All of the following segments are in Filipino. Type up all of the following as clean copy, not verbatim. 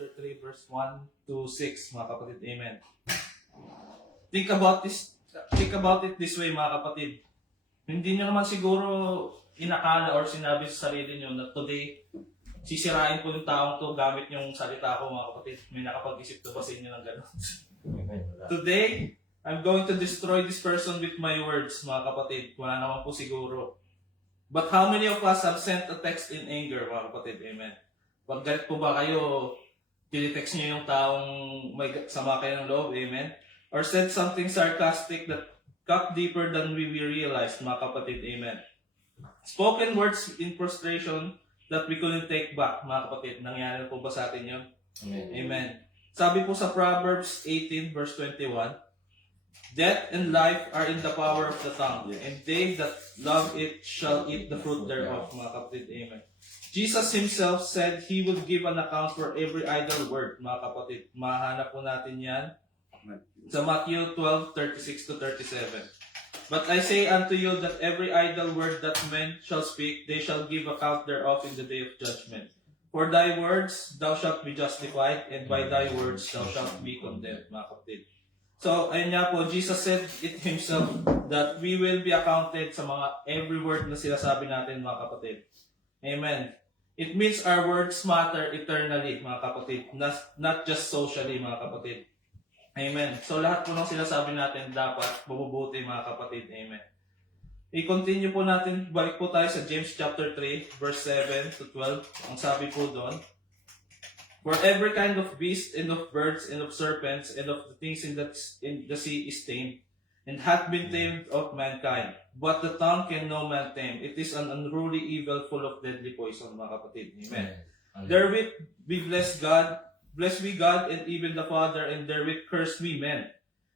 chapter 3, verse 1 to 6, mga kapatid. Amen. Think about it this way, mga kapatid. Hindi nyo naman siguro inakala or sinabi sa sarili nyo na today, sisirain ko yung taong to gamit yung salita ko, mga kapatid. May nakapag-isip to ba sa inyo ng gano'n? Today, I'm going to destroy this person with my words, mga kapatid. Wala naman po siguro. But how many of us have sent a text in anger, mga kapatid? Amen. Pag galit po ba kayo, tinitext nyo yung taong may sama kayo ng loob? Amen. Or said something sarcastic that cut deeper than we realized, mga kapatid. Amen. Spoken words in frustration that we couldn't take back, mga kapatid. Nangyari po ba sa atin yun? Amen. Amen. Sabi po sa Proverbs 18 verse 21, Death and life are in the power of the tongue, and they that love it shall eat the fruit thereof, mga kapatid. Amen. Jesus himself said he will give an account for every idle word, mga kapatid. Mahanap po natin yan sa Matthew 12:36 to 37. But I say unto you that every idle word that men shall speak, they shall give account thereof in the day of judgment. For thy words thou shalt be justified, and by thy words thou shalt be condemned, mga kapatid. So, ayun nga po, Jesus said it himself that we will be accounted sa mga every word na sinasabi natin, mga kapatid. Amen. It means our words matter eternally, mga kapatid, not just socially, mga kapatid. Amen. So, lahat po ng sinasabi natin dapat mabubuti, mga kapatid. Amen. I-continue po natin, balik po tayo sa James chapter 3, verse 7 to 12. Ang sabi po doon, For every kind of beast, and of birds, and of serpents, and of the things in the sea is tamed, and hath been tamed of mankind. But the tongue can no man tame. It is an unruly evil full of deadly poison, mga kapatid. Amen. Therewith we bless God, blessed be God, and even the Father, and therewith curse we men,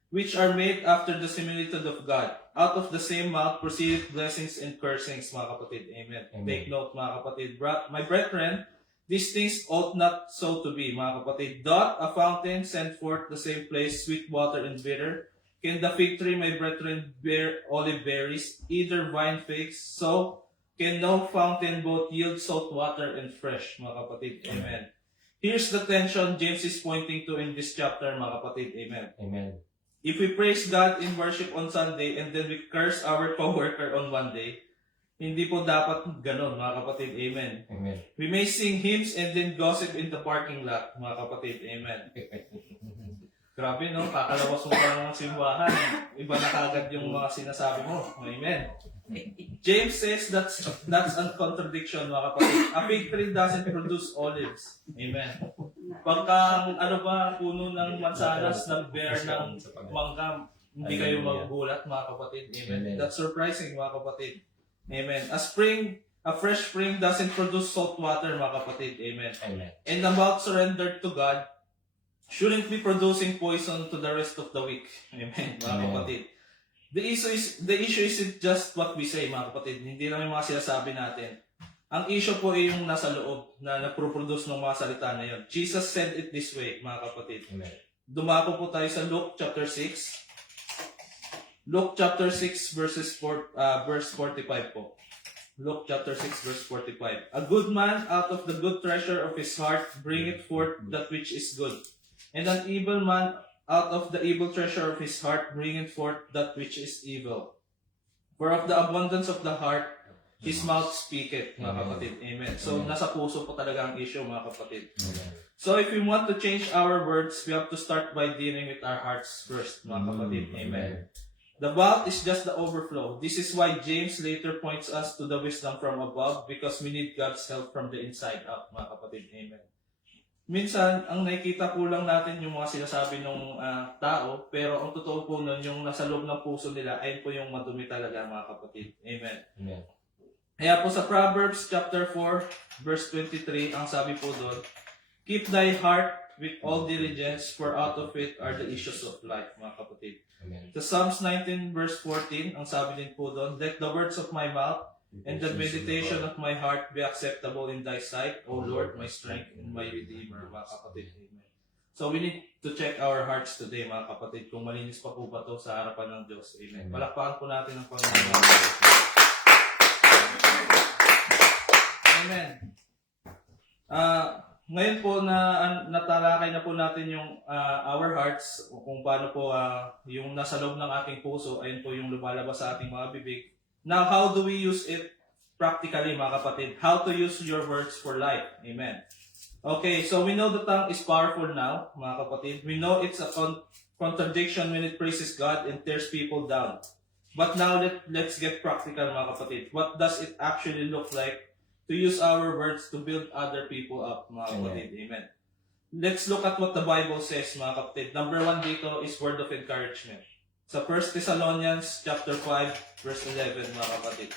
which are made after the similitude of God. Out of the same mouth proceeded blessings and cursings, mga kapatid. Amen. Amen. Take note, mga kapatid. My brethren, these things ought not so to be, mga kapatid. Doth a fountain send forth the same place sweet water and bitter? Can the fig tree, my brethren, bear olive berries, either vine figs? So can no fountain both yield salt water and fresh, mga kapatid. Amen. Here's the tension James is pointing to in this chapter, mga kapatid. Amen. Amen. If we praise God in worship on Sunday and then we curse our co-worker on one day, hindi po dapat ganon, mga kapatid. Amen. Amen. We may sing hymns and then gossip in the parking lot, mga kapatid. Amen. Grabe, no? Kakalabas mo pa ng simbahan. Iba na kagad yung mga sinasabi mo. Amen. James says that's a contradiction, mga kapatid. A fig tree doesn't produce olives. Amen. Pagka, puno ng mansanas, nag-bear ng mangga, hindi kayo magugulat, mga kapatid. Amen. That's surprising, mga kapatid. Amen. A fresh spring doesn't produce salt water, mga kapatid. Amen. Amen. And the mouth surrendered to God shouldn't be producing poison to the rest of the week. Amen, mga kapatid. The issue isn't just what we say, mga kapatid. Hindi lang yung mga sinasabi natin. Ang issue po ay yung nasa loob na nagproproduce ng mga salita na yun. Jesus said it this way, mga kapatid. Amen. Dumako po tayo sa Luke chapter 6. Luke chapter 6 verse 45 po. Luke chapter 6 verse 45. A good man out of the good treasure of his heart bringeth forth that which is good. And an evil man out of the evil treasure of his heart bringeth forth that which is evil. For of the abundance of the heart, his mouth speaketh, mga kapatid. Amen. So, nasa puso po talaga ang issue, mga kapatid. Amen. So, if we want to change our words, we have to start by dealing with our hearts first, mga kapatid. Amen. The mouth is just the overflow. This is why James later points us to the wisdom from above, because we need God's help from the inside out, mga kapatid. Amen. Minsan, ang nakikita po lang natin yung mga sinasabi ng tao, pero ang totoo po nun, yung nasa loob ng puso nila, ayun po yung madumi talaga, mga kapatid. Amen. Amen. Kaya po sa Proverbs chapter 4, verse 23, ang sabi po doon, Keep thy heart with all diligence, for out of it are the issues of life, mga kapatid. Amen. Sa Psalms 19, verse 14, ang sabi din po doon, Let the words of my mouth and the meditation of my heart be acceptable in thy sight, O Lord, my strength and my redeemer, mga kapatid. Amen. So we need to check our hearts today, mga kapatid, kung malinis pa po ba ito sa harapan ng Diyos. Amen. Palakpakan po natin ang Panginoon. Amen. ngayon po na natalakay na po natin yung our hearts, kung paano po yung nasa loob ng ating puso, ayun po yung lumalabas sa ating mga bibig. Now, how do we use it practically, mga kapatid? How to use your words for life? Amen. Okay, so we know the tongue is powerful now, mga kapatid. We know it's a contradiction when it praises God and tears people down. But now let's get practical, mga kapatid. What does it actually look like to use our words to build other people up, mga kapatid? Amen. Let's look at what the Bible says, mga kapatid. Number 1 dito is word of encouragement. Sa 1 Thessalonians chapter 5, verse 11, mga kapatid.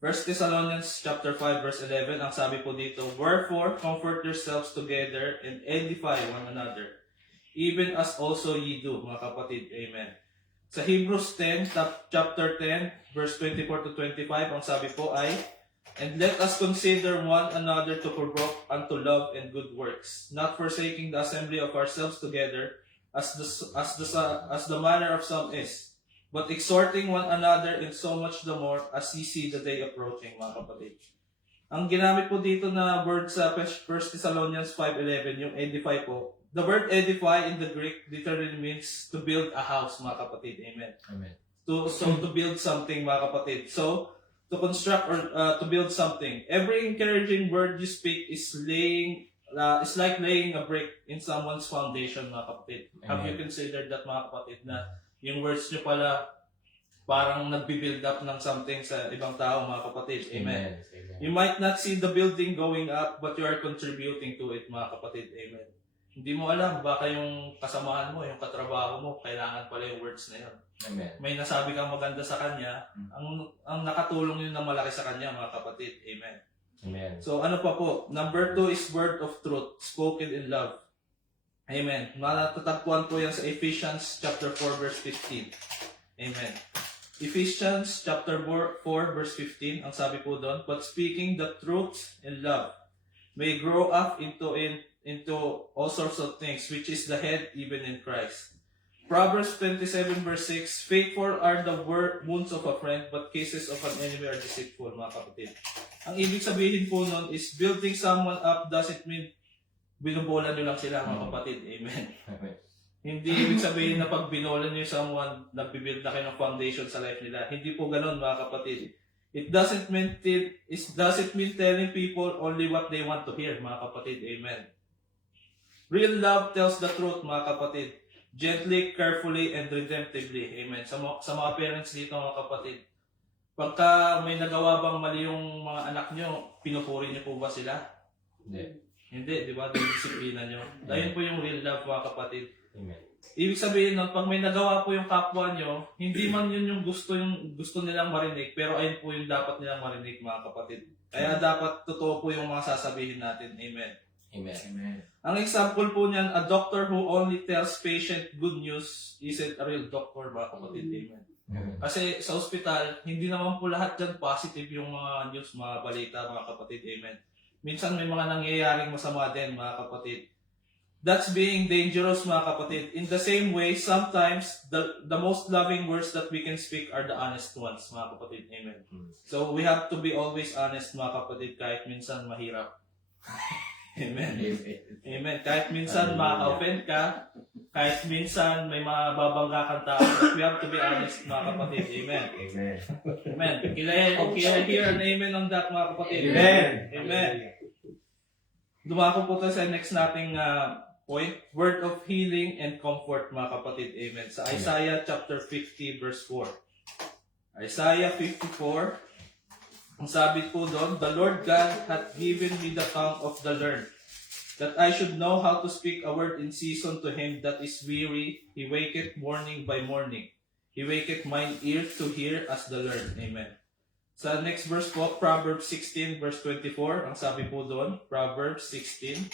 1 Thessalonians chapter 5, verse 11, ang sabi po dito, "Wherefore, comfort yourselves together and edify one another, even as also ye do," mga kapatid. Amen. Sa Hebrews 10, chapter 10, verse 24 to 25, ang sabi po ay, "And let us consider one another to provoke unto love and good works, not forsaking the assembly of ourselves together, as the manner of some is, but exhorting one another, and so much the more as ye see the day approaching," mga kapatid. Ang ginamit po dito na word sa 1 Thessalonians 5:11, yung edify po. The word edify in the Greek literally means to build a house, mga kapatid. Amen. Amen. To build something, mga kapatid. So, to construct or to build something. Every encouraging word you speak is like laying a brick in someone's foundation, mga kapatid. Have you considered that, mga kapatid, na yung words nyo pala parang nagbi-build up ng something sa ibang tao, mga kapatid? Amen. Amen. You might not see the building going up, but you are contributing to it, mga kapatid. Amen. Hindi mo alam, baka yung kasamahan mo, yung katrabaho mo, kailangan pala yung words na yun. Amen. May nasabi kang maganda sa kanya, ang nakatulong yun na malaki sa kanya, mga kapatid. Amen. Amen. So ano pa po? Number 2 is word of truth, spoken in love. Amen. Matatagpuan po yan sa Ephesians chapter 4, verse 15. Amen. Ephesians chapter 4, verse 15, ang sabi po doon, "But speaking the truth in love may grow up into all sorts of things, which is the head even in Christ." Proverbs 27, verse 6, "Faithful are the wounds of a friend, but kisses of an enemy are deceitful," mga kapatid. Ang ibig sabihin po nun is building someone up doesn't mean binubola nyo lang sila, mga kapatid. Amen. Amen. Hindi ibig sabihin na pag binola nyo someone, nagbibuild na kayo ng foundation sa life nila. Hindi po ganun, mga kapatid. It doesn't mean telling people only what they want to hear, mga kapatid. Amen. Real love tells the truth, mga kapatid. Gently, carefully, and redemptively. Amen. Sa mga parents dito, mga kapatid, pagka may nagawa bang mali yung mga anak nyo, pinupuri nyo po ba sila? Hindi. Hindi, di ba? Disiplina nyo. Dahil po yung real love, mga kapatid. Amen. Ibig sabihin nun, pag may nagawa po yung kapwa nyo, hindi man yun yung gusto nilang marinig, pero ayun po yung dapat nilang marinig, mga kapatid. Kaya dapat totoo po yung mga sasabihin natin. Amen. Amen. Amen. Ang example po niyan, a doctor who only tells patient good news isn't a real doctor, mga kapatid. Amen. Amen. Kasi sa ospital, hindi naman po lahat dyan positive yung mga news, mga balita, mga kapatid. Amen. Minsan may mga nangyayaring masama din, mga kapatid. That's being dangerous, mga kapatid. In the same way, sometimes the most loving words that we can speak are the honest ones, mga kapatid. Amen. So we have to be always honest, mga kapatid, kahit minsan mahirap. Amen. Amen. Kahit minsan ma-offend ka, kahit minsan may mababangga kang tao, but we have to be honest, mga kapatid. Amen. Amen. Amen. Can I hear an amen on that, mga kapatid? Amen. Amen. Dumako po tayo sa next nating point. Word of healing and comfort, mga kapatid. Amen. Sa Isaiah chapter 50, verse 4. Isaiah 54, ang sabi po doon, "The Lord God hath given me the tongue of the learned, that I should know how to speak a word in season to him that is weary. He waketh morning by morning. He waketh mine ear to hear as the learned." Amen. Sa next verse po, Proverbs 16, verse 24, ang sabi po doon, Proverbs 16,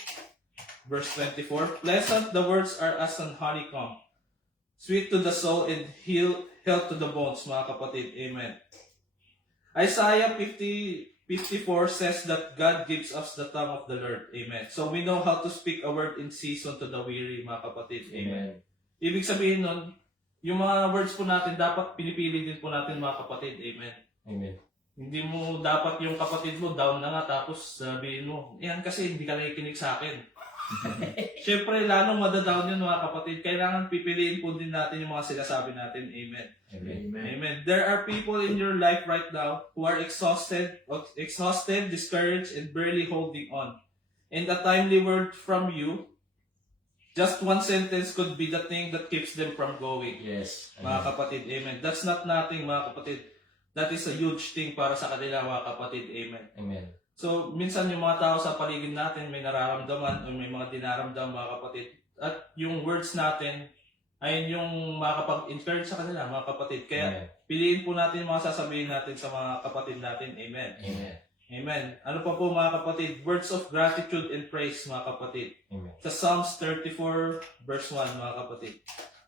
verse 24, "Pleasant the words are as an honeycomb, sweet to the soul and health to the bones," mga kapatid. Amen. Isaiah 54 says that God gives us the tongue of the learned. Amen. So we know how to speak a word in season to the weary, mga kapatid. Amen. Ibig sabihin nun, yung mga words po natin, dapat pinipili din po natin, mga kapatid. Amen. Amen. Hindi mo dapat yung kapatid mo down na nga tapos sabihin mo, yan kasi hindi ka nakikinig sa akin. Siyempre, lalong madadown yun mga kapatid. Kailangan pipiliin po din natin yung mga sinasabi natin. Amen. Amen. Amen. There are people in your life right now who are exhausted, discouraged, and barely holding on. And a timely word from you, just one sentence could be the thing that keeps them from going. Yes. Mga kapatid, amen. That's not nothing, mga kapatid. That is a huge thing para sa kanila, mga kapatid, amen. Amen. So, minsan yung mga tao sa paligid natin may nararamdaman o may mga dinaramdam, mga kapatid. At yung words natin ay yung makakapag-encourage sa kanila, mga kapatid. Kaya, Amen. piliin po natin yung mga sasabihin natin sa mga kapatid natin, amen. Amen. Amen. Ano pa po, mga kapatid? Words of gratitude and praise, mga kapatid. Amen. Sa Psalms 34 verse 1, mga kapatid.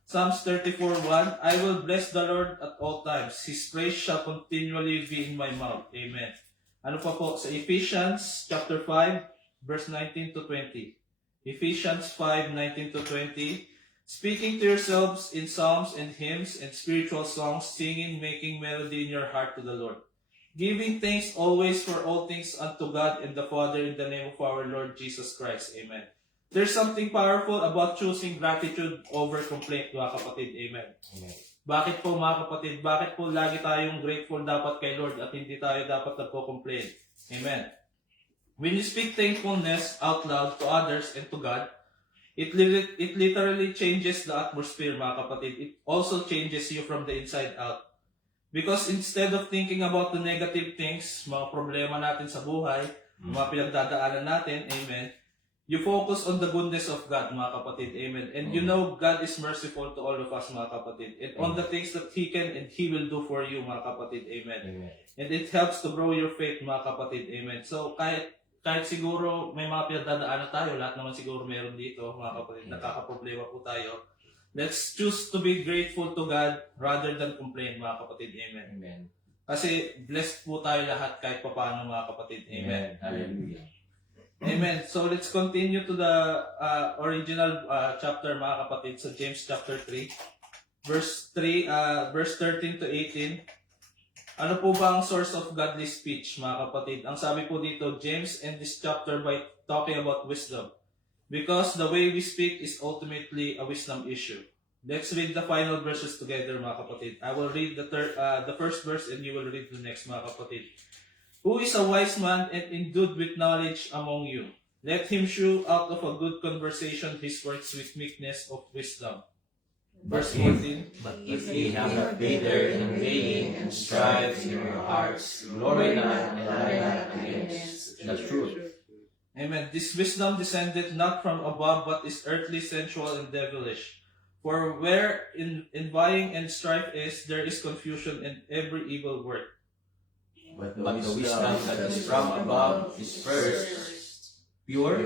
Psalms 34:1, I will bless the Lord at all times. His praise shall continually be in my mouth. Amen. Ano pa po? Sa Ephesians chapter 5 verse 19 to 20. Ephesians 5:19 to 20. Speaking to yourselves in psalms and hymns and spiritual songs, singing, making melody in your heart to the Lord. Giving thanks always for all things unto God and the Father in the name of our Lord Jesus Christ. Amen. There's something powerful about choosing gratitude over complaint, mga kapatid. Amen. Amen. Bakit po, mga kapatid? Bakit po lagi tayong grateful dapat kay Lord at hindi tayo dapat nagko-complain? Amen. When you speak thankfulness out loud to others and to God, it literally changes the atmosphere, mga kapatid. It also changes you from the inside out. Because instead of thinking about the negative things, mga problema natin sa buhay, mga pinagdadaanan natin, amen, you focus on the goodness of God, mga kapatid, amen. And you know God is merciful to all of us, mga kapatid. And on the things that He can and He will do for you, mga kapatid, amen. Amen. And it helps to grow your faith, mga kapatid, amen. So, kahit siguro may mga pinagdadaanan tayo, lahat naman siguro meron dito, mga kapatid, nakakaproblema po tayo. Let's choose to be grateful to God rather than complain, mga kapatid, amen. Amen. Kasi blessed po tayo lahat kahit papaano, mga kapatid, amen. Hallelujah. Amen. So let's continue to the original chapter, mga kapatid, sa James chapter 3. Verse 13 to 18. Ano po ba ang source of godly speech, mga kapatid? Ang sabi po dito, James end this chapter by talking about wisdom. Because the way we speak is ultimately a wisdom issue. Let's read the final verses together, mga kapatid. I will read the first verse and you will read the next, mga kapatid. Who is a wise man and endued with knowledge among you? Let him shew out of a good conversation his words with meekness of wisdom. Verse 14. But if ye have not bitter envying and strife in your hearts, glory not and lie not against the truth. Amen. This wisdom descended not from above, but is earthly, sensual, and devilish. For where envying and strife is, there is confusion and every evil work. But the wisdom that is from above is first pure,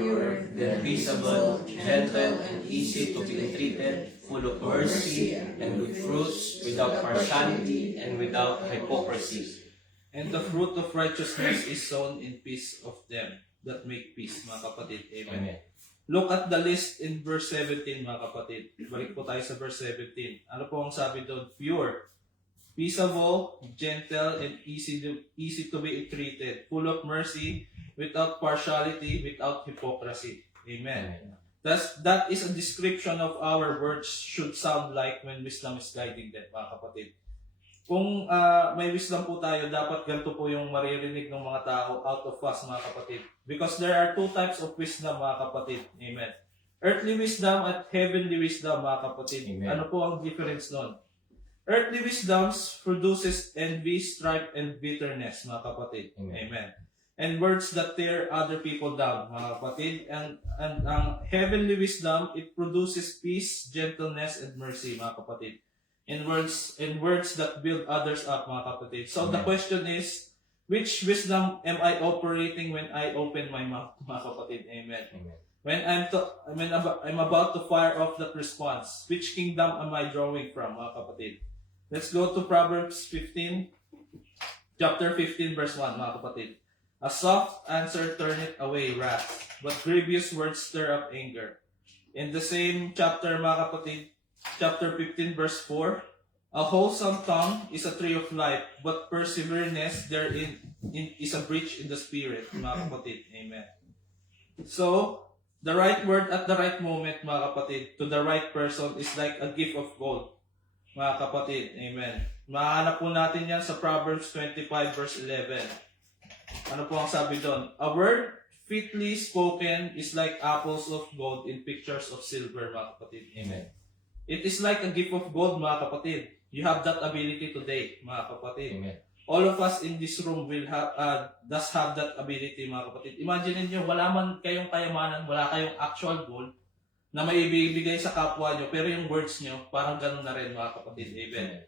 then peaceable, gentle, and easy to be entreated, full of mercy and good fruits, without partiality and without hypocrisy. And the fruit of righteousness is sown in peace of them that make peace, mga kapatid. Amen. Amen. Look at the list in verse 17, mga kapatid. Balik po tayo sa verse 17. Ano po ang sabi doon? Pure, peaceable, gentle, and easy to be entreated, full of mercy, without partiality, without hypocrisy. Amen. That is a description of our words should sound like when wisdom is guiding them, mga kapatid. Kung may wisdom po tayo, dapat ganito po yung maririnig ng mga tao out of us, mga kapatid. Because there are two types of wisdom, mga kapatid. Amen. Earthly wisdom at heavenly wisdom, mga kapatid. Amen. Ano po ang difference nun? Earthly wisdoms produces envy, strife, and bitterness, mga kapatid. Amen. Amen. And words that tear other people down, mga kapatid. And ang heavenly wisdom, it produces peace, gentleness, and mercy, mga kapatid. In words that build others up, mga kapatid. So the question is, which wisdom am I operating when I open my mouth, mga kapatid? Amen. Amen. When I'm about to fire off that response, which kingdom am I drawing from, mga kapatid? Let's go to Proverbs 15, chapter 15, verse 1, mga kapatid. A soft answer turneth away wrath, but grievous words stir up anger. In the same chapter, mga kapatid, chapter 15, verse 4, A wholesome tongue is a tree of life, but perseverance therein is a breach in the spirit, mga kapatid. Amen. So, the right word at the right moment, mga kapatid, to the right person is like a gift of gold, mga kapatid. Amen. Mahanap po natin yan sa Proverbs 25 verse 11. Ano po ang sabi doon? A word fitly spoken is like apples of gold in pictures of silver, mga kapatid. Amen. It is like a gift of gold, mga kapatid. You have that ability today, mga kapatid. Amen. All of us in this room will have does have that ability, mga kapatid. Imagine niyo, wala man kayong kayamanan, wala kayong actual gold na may ibibigay sa kapwa nyo, pero yung words nyo, parang ganun na rin, mga kapatid. Amen.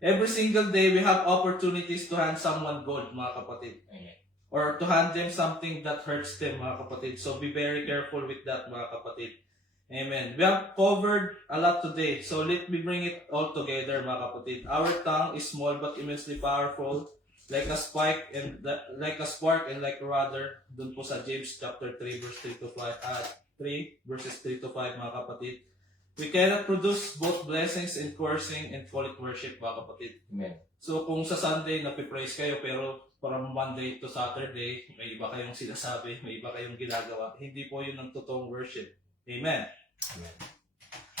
Every single day, we have opportunities to hand someone gold, mga kapatid. Amen. Or to hand them something that hurts them, mga kapatid. So be very careful with that, mga kapatid. Amen. We have covered a lot today, so let me bring it all together, mga kapatid. Our tongue is small but immensely powerful, like a spark and like a rudder. Dun po sa James chapter 3 verse 3 to 5, 3 verses 3 to 5, mga kapatid. We cannot produce both blessings and cursing and call it worship, mga kapatid. Amen. So kung sa Sunday napipraise kayo pero from Monday to Saturday, may iba kayong sinasabi, may iba kayong ginagawa, hindi po yun ang totoong worship. Amen. Amen.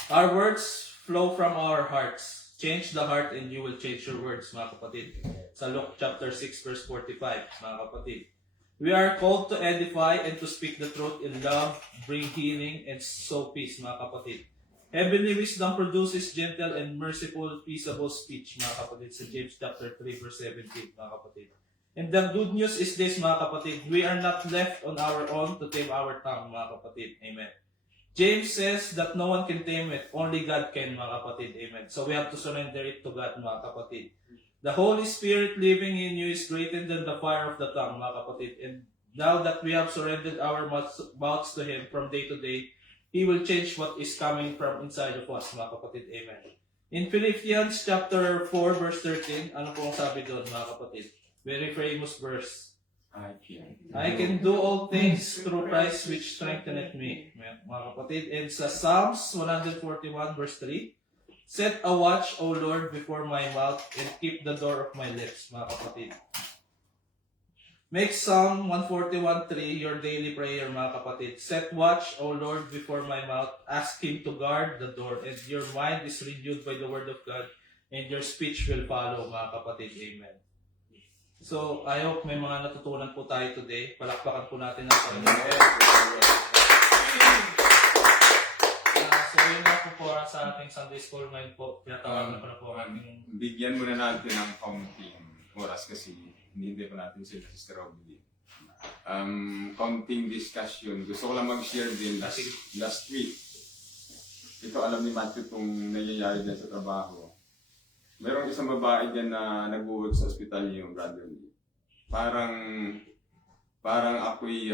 Our words flow from our hearts. Change the heart and you will change your words, mga kapatid. Sa Luke chapter 6 verse 45, mga kapatid. We are called to edify and to speak the truth in love, bring healing, and sow peace, mga kapatid. Heavenly wisdom produces gentle and merciful, peaceable speech, mga kapatid. Sa James chapter 3 verse 17, mga kapatid. And the good news is this, mga kapatid. We are not left on our own to tame our tongue, mga kapatid. Amen. James says that no one can tame it. Only God can, mga kapatid. Amen. So we have to surrender it to God, mga kapatid. The Holy Spirit living in you is greater than the fire of the tongue, mga kapatid. And now that we have surrendered our mouths to Him from day to day, He will change what is coming from inside of us, mga kapatid. Amen. In Philippians chapter 4 verse 13, ano po ang sabi doon, mga kapatid? Very famous verse. I can do all things through Christ which strengtheneth me. Mga kapatid. And sa Psalms 141 verse 3, set a watch, O Lord, before my mouth and keep the door of my lips, mga kapatid. Make Psalm 141:3 your daily prayer, mga kapatid. Set watch, O Lord, before my mouth. Ask Him to guard the door, and your mind is renewed by the word of God, and your speech will follow, mga kapatid. Amen. So, I hope may mga natutunan po tayo today. Palakpakan po natin ang Panginoon. So, yun lang po po sa ating Sunday School ngayon po. Pinatawagan ko na po ang aming... Bigyan muna natin ng kaunting oras kasi hindi pa natin sila Sister Robby. Counting discussion. Gusto ko lang mag-share din last week. Ito alam ni Matthew itong nangyayari dyan sa trabaho. Merong isang babae dyan na nag-work sa ospital yung brother niya. Parang ako'y,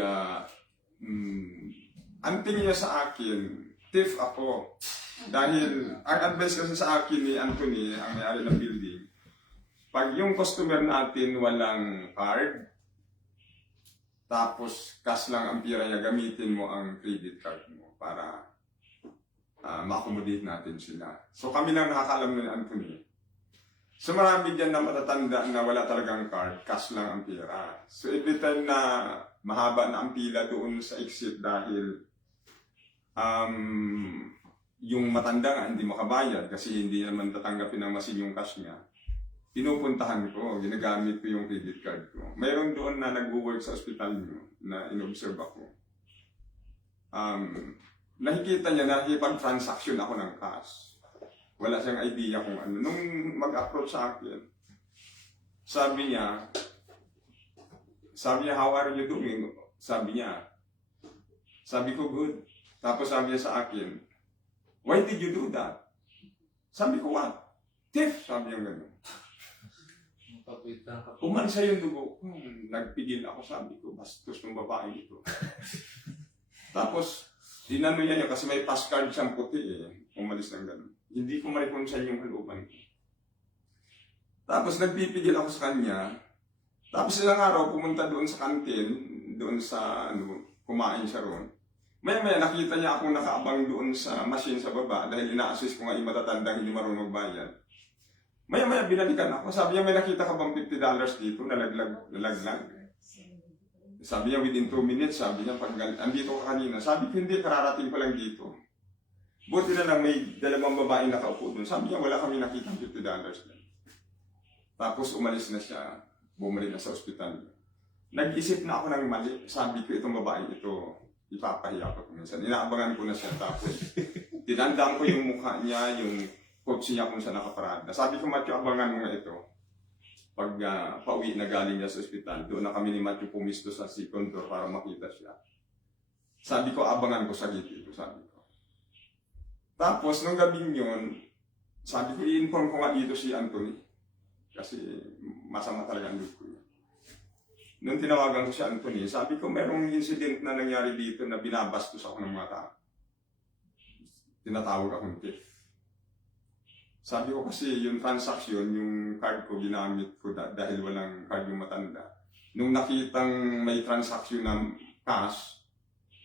ang tingin niya sa akin, thief ako. Dahil, ang advice kasi sa akin ni Anthony, ang may-ari ng building, pag yung customer natin walang card, tapos cash lang ang pira niya, gamitin mo ang credit card mo para ma-accommodate natin sila. So kami lang nakakalam ni Anthony. So marami dyan na matatanda na wala talagang card, cash lang ang pira. So every time na mahaba na ang pila doon sa exit dahil yung matanda nga hindi makabayad kasi hindi naman tatanggapin ng machine yung cash niya, pinupuntahan ko, ginagamit ko yung credit card ko. Mayroon doon na nag-work sa ospital nyo na in-observe ako. Nakikita niya na hipag-transaction ako ng cash. Wala siyang idea kung ano. Nung mag-approach sa akin, sabi niya, how are you doing? Sabi ko, good. Tapos sabi niya sa akin, why did you do that? Sabi ko, what? Thief, sabi niya gano'n. Umansa yung dugo. Nagpigil ako, sabi ko, bastos ng babae ito. Tapos, dinano niya kasi may pass card siyang puti eh. Umalis ng gano'n. Hindi ko ma-reconcile yung kalooban ko. Tapos nagpipigil ako sa kanya. Tapos ilang araw pumunta doon sa kantin, doon sa kumain siya roon. Maya-maya nakita niya akong nakaabang doon sa machine sa baba dahil ina-assist ko nga yung matatandang hindi marunong magbayad. Maya-maya binalikan ako. Sabi niya, may nakita ka bang $50 dito? Nalaglag. Sabi niya, within 2 minutes, sabi niya, pag andito ka kanina. Sabi ko, hindi, kararating ko lang dito. Buti na lang may dalawang babaeng nakaupo doon. Sabi niya, wala kami nakita $50 lang. Tapos umalis na siya, bumalik na sa ospital. Nag-isip na ako ng mali. Sabi ko, itong babaeng ito, ipapahiya ko minsan. Inaabangan ko na siya. Tapos, tinandaan ko yung mukha niya, yung coach niya kung saan nakaparada. Sabi ko, Matthew, abangan mo nga ito. Pag pauwi na galing niya sa ospital, doon na kami ni Matthew pumisto sa second floor para makita siya. Sabi ko, abangan ko sa gate ito, sabi ko. Tapos, nung gabing yun, sabi ko, i-inform ko nga dito si Anthony. Kasi masama talaga ang look ko yun. Nung tinawagan ko si Anthony, sabi ko, merong incident na nangyari dito na binabastos ako ng mga tao. Tinatawag akong thief. Sabi ko kasi yung transaction, yung card ko ginamit ko dahil walang card yung matanda. Nung nakitang may transaction ng cash,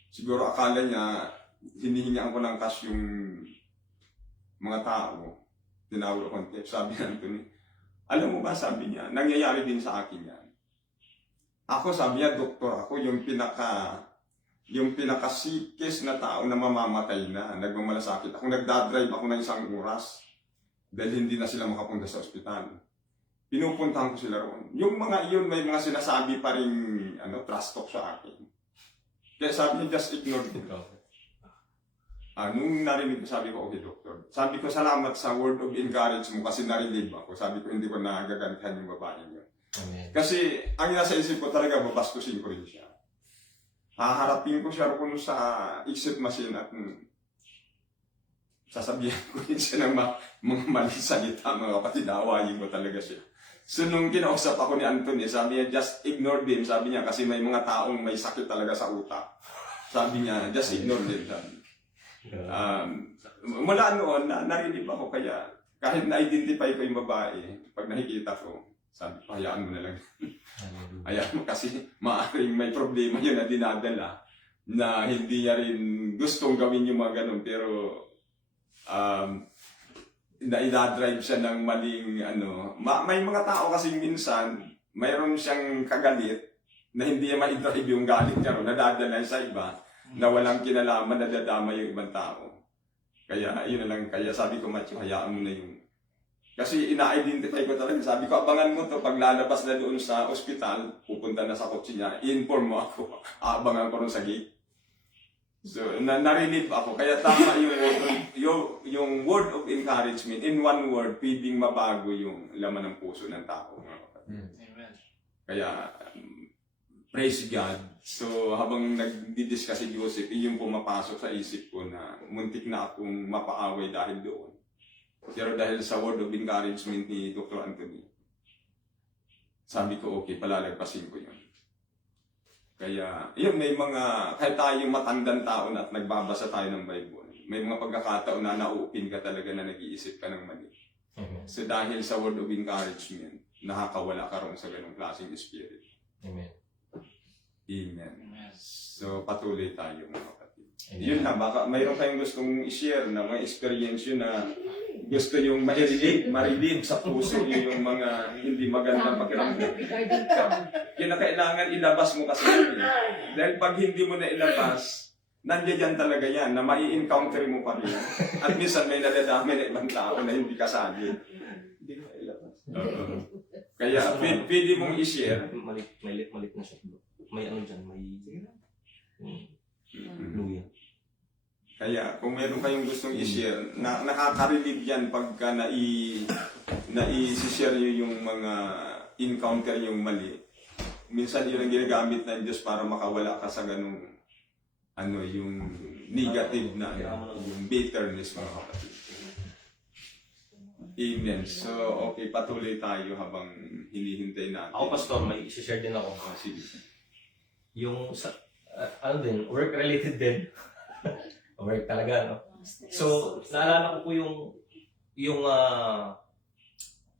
siguro akala niya, hinihingaan ko ng cash yung mga tao. Tinawag akong thief. Sabi ni Anthony, alam mo ba, sabi niya, nangyayari din sa akin yan. Ako, sabi niya, doktor, ako yung pinakasikis na tao na mamamatay na, nagmamalasakit. Ako nagdadrive ako ng 1 oras dahil hindi na sila makapunta sa ospital. Pinupuntahan ko sila roon. Yung mga iyon, may mga sinasabi pa rin trust talk sa akin. Kaya sabi niya, just ignore it. Nung narinig ko, sabi ko, okay, doktor. Sabi ko, salamat sa word of encouragement mo kasi narinig ako. Sabi ko, hindi ko nagagantihan yung babae niyo. Amen. Kasi ang nasa isip ko talaga, babastusin ko rin siya. Haharapin ko siya kung sa exit machine at sasabihan ko rin siya ng mga maling salita, mga kapatid, awayin ko talaga siya. So nung kinausap ako ni Anthony, sabi niya, just ignore them. Sabi niya, kasi may mga taong may sakit talaga sa utak. Sabi niya, just ignore them. Mula noon, narinig ako kaya kahit na-identify ko yung babae, pag nakikita ko, sabi ko, hayaan mo na lang. Hayaan mo kasi maaaring may problema yun na dinadala na hindi niya rin gustong gawin yung mga ganun. Pero na-drive siya ng maling may mga tao kasi minsan, mayroon siyang kagalit na hindi niya ma-drive yung galit niya, nadadala sa iba na walang kinalaman, nadadama yung ibang tao. Kaya, yun na lang. Kaya sabi ko, Matthew, hayaan mo na yung... Kasi ina-identify ko talaga. Sabi ko, abangan mo to pag lalabas na doon sa ospital, pupunta na sa kotse niya, i-inform mo ako. Abangan ko rin sa gate. So, na-relieve ako. Kaya tama yung word of encouragement. In one word, pwedeng mabago yung laman ng puso ng tao. Amen. Kaya, praise God. So, habang nagdi-discuss si Joseph, yung pumapasok sa isip ko na muntik na akong mapaaway dahil doon. Pero dahil sa word of encouragement ni Dr. Anthony, sabi ko, okay, palalagpasin ko yun. Kaya, yun, may mga, kahit tayo matandang taon at nagbabasa tayo ng Bible, may mga pagkakataon na nauupin ka talaga na nag-iisip ka ng mali. So, dahil sa word of encouragement, nakakawala ka rin sa ganong klaseng spirit. Amen. Amen. So, patuloy tayo mga kapatid. Yun na, baka mayroon kayong gustong i-share na mga experience yun na gusto yung marilig sa puso yung mga hindi magandang pakiramdam. Kinakailangan ilabas mo kasi yun. Dahil pag hindi mo na ilabas, nandiyan talaga yan, na mai-encounter mo pa rin. At minsan may nadadami na ibang tao na hindi kasali. Hindi mo ilabas. Kaya, pwede mong i-share. Malit na siya. May dyan, may luya. Kaya kung meron kayong gustong i-share, nakaka-relieve yan pagka na-i-share nyo yung mga encounter yung mali. Minsan yun ang ginagamit ng Diyos para makawala ka sa ganung yung negative na yung bitterness mga kapatid. Amen. So, okay, patuloy tayo habang hinihintay natin. Ako, Pastor, may i-share din ako. Sige. Yung sa work-related din. Work talaga, no? So, naalala ko po yung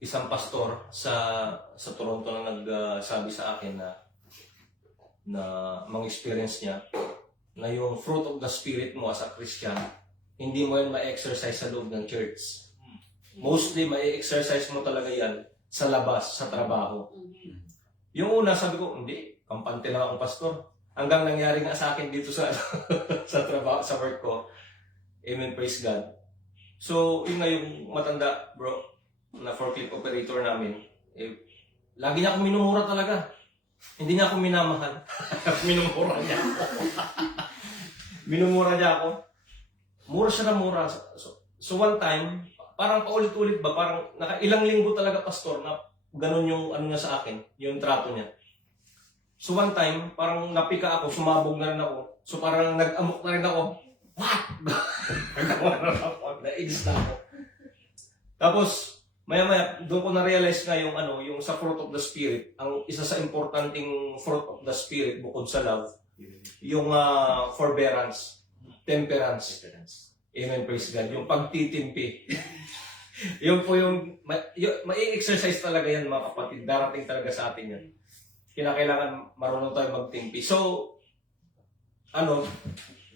isang pastor sa Toronto na nagsabi sa akin na mga experience niya na yung fruit of the Spirit mo as a Christian, hindi mo yan ma-exercise sa loob ng church. Mostly, may exercise mo talaga yan sa labas, sa trabaho. Yung una, sabi ko, hindi, kampante lang akong pastor. Hanggang nangyari nga sa akin dito sa sa trabaho, sa work ko. Amen, praise God. So, yun nga yung matanda, bro, na forklift operator namin. Lagi niya akong minumura talaga. Hindi niya ako minamahal. Minumura niya ako. Minumura niya ako. Mura siya na mura. So one time, parang paulit-ulit ba, parang ilang linggo talaga, pastor, na ganun yung ano niya sa akin, yung trato niya. So one time, parang napika ako, sumabog na rin ako. So parang nag-amok na rin ako. What? Nainis na ako. Tapos, maya-maya, doon ko na-realize na yung ano, yung sa fruit of the Spirit, ang isa sa importanteng fruit of the Spirit bukod sa love, yung forbearance, temperance. Amen, praise God. Yung pagtitimpi. Yun po yung, mai-exercise talaga yan mga kapatid. Darating talaga sa atin yan. Kinakailangan marunong tayo magtimpi. So,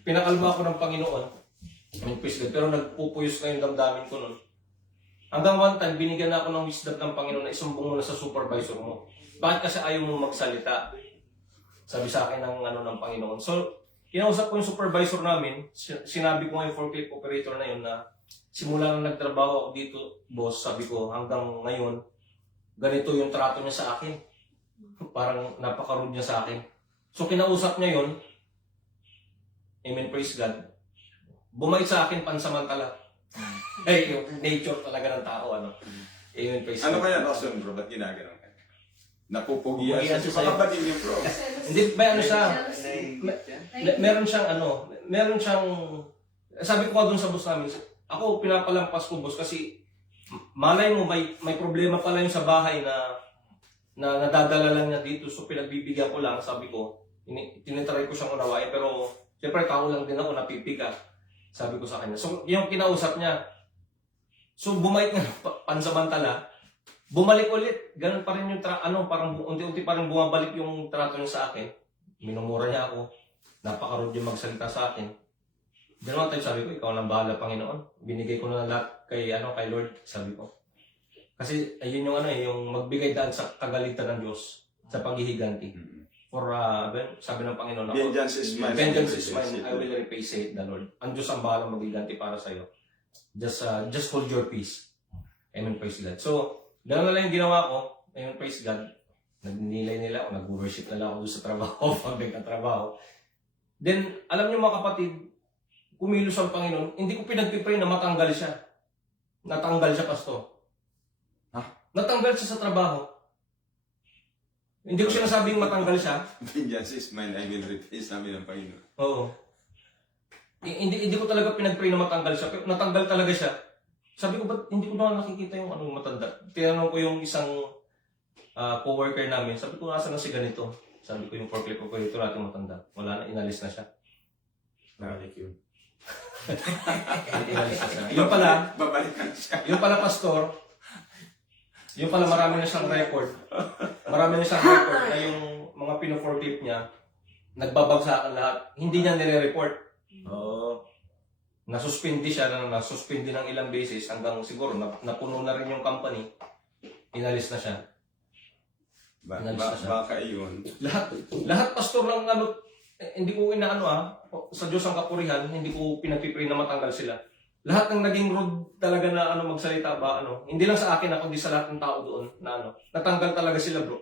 pinakalma ako ng Panginoon. Amen, praise God. Pero nagpupuyos na yung damdamin ko nun. Hanggang one time, binigyan ako ng wisdom ng Panginoon na isumbong mo na sa supervisor mo. Bakit kasi ayaw mo magsalita? Sabi sa akin ng Panginoon. So, kinausap ko yung supervisor namin. Sinabi ko nga yung forklift operator na yun na simula nang nagtrabaho ako dito, boss, sabi ko, hanggang ngayon, ganito yung trato niya sa akin. Parang napaka-rude niya sa akin. So, kinausap niya yun. Amen, praise God. Bumait sa akin pansamantala. Yung nature talaga ng tao, Amen, praise Ano God. kaya rason, bro? Ba't ginagawa ka? Napupugian Pupugian siya. siya sa'yo. Kapatid niyo, bro. Hindi, may ano siya, meron siyang, sabi ko nga doon sa boss namin, ako pinapalampas ko, boss, kasi malay mo, may problema pala yung sa bahay na nadadala lang niya dito, so pinagbibigyan ko lang, sabi ko, tinitry ko siyang unawain, pero siyempre tao lang din ako, napipika, sabi ko sa kanya. So, yung kinausap niya, so bumait nga pansamantala, bumalik ulit, ganun pa rin yung parang unti-unti pa rin bumabalik yung trato niya sa akin. Minumura niya ako, napaka-rude yung magsalita sa akin. Ganun tayo, sabi ko, ikaw lang bahala, Panginoon. Binigay ko na lahat kay Lord, sabi ko. Kasi ayun yung yung magbigay daan sa kagalitan ng Diyos sa paghihiganti. For sabi ng Panginoon, Vengeance is mine. vengeance is mine, I will repay, saith the Lord. Ang Diyos ang bahala maghiganti para sa iyo. Just hold your peace. Amen, praise God. So, gano'n na lang yung ginawa ko. Amen, praise God. Nag-nilay nila ako, nag-worship na lang ako doon sa trabaho, pag nagkatrabaho. Then, alam niyo mga kapatid, kumilos ang Panginoon, hindi ko pinagpipray na matanggal siya. Natanggal siya, pastor. Natanggal siya sa trabaho. Hindi ko sinasabing matanggal siya. Vengeance is mine, I will repay, sabi ng Panginoon. Oo. Hindi ko talaga pinagpray na matanggal siya. Pero natanggal talaga siya. Sabi ko, ba't hindi ko na nakikita yung matanda? Tinanong ko yung isang co-worker namin. Sabi ko, nasa na si ganito? Sabi ko, yung forklift operator natin matanda. Wala na, inalis na siya. Babalik yun. Inalis na siya. Yung pala, Babalikan siya. yung pala pastor, yung pala marami na siyang record. Marami na siyang record na yung mga pino-forklift niya, nagbabagsakan lahat. Hindi niya nire-report. Nasuspindi siya, nasuspindi ng ilang beses hanggang siguro napuno na rin yung company. Inalis na siya. Inalis na siya. Baka iyon. Lahat pastor lang hindi ko sa Diyos ang kapurihan, hindi ko pinagpipray na matanggal sila. Lahat ng naging rude talaga na magsalita ba, hindi lang sa akin, kundi sa lahat ng tao doon na natanggal talaga sila, bro.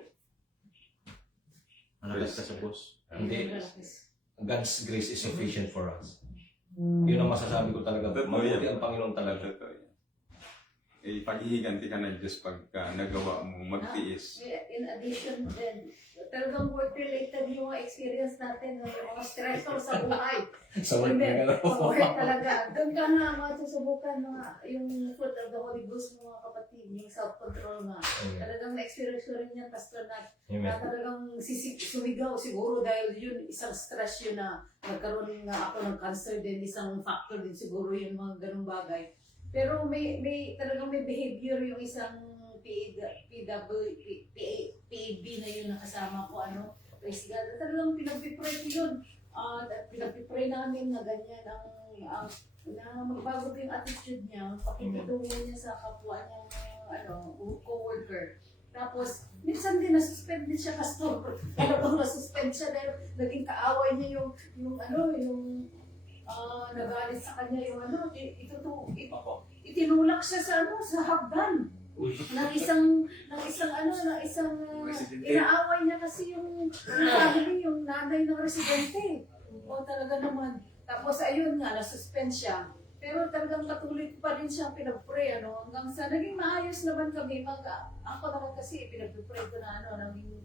Malakas ka sa boss. Hindi. God's grace is sufficient for us. Yun ang masasabi ko talaga. Mabuti ang Panginoon talaga. Totoo yan. Paghihiganti ka ng Diyos pagka nagawa mo magtiis. In addition then, talagang work-related yung mga experience natin, yung mga stressor sa buhay. Sa work Hindi, na sa work talaga. Doon ka na masusubukan yung fruit of the Holy Ghost mga kapatid, yung self-control nga. Talagang na-experience ko rin yan, pastor, na talagang sumigaw siguro dahil yun, isang stress yun na nagkaroon nga ako ng cancer din, isang factor din siguro yung mga ganung bagay. Pero may talagang may behavior yung isang PAB na yun nakasama ko, praise God. Talagang pinagpipray ko yun. pinag-pray namin na ganyan na magbago yung attitude niya, pakikitungo niya sa kapwa niyang co-worker. Tapos, minsan din nasuspend din siya pastor. Talagang nasuspend siya dahil naging kaaway niya yung nagalit sa kanya yung itinulak siya sa hagdan. ng isang inaaway niya kasi yung family, yung nanay ng residente. O talaga naman. Tapos ayun nga, nasuspend siya. Pero talagang patuloy pa rin siyang pinag-pray, hanggang sa naging maayos naman kami. Ako naman kasi pinag-pray ko na naging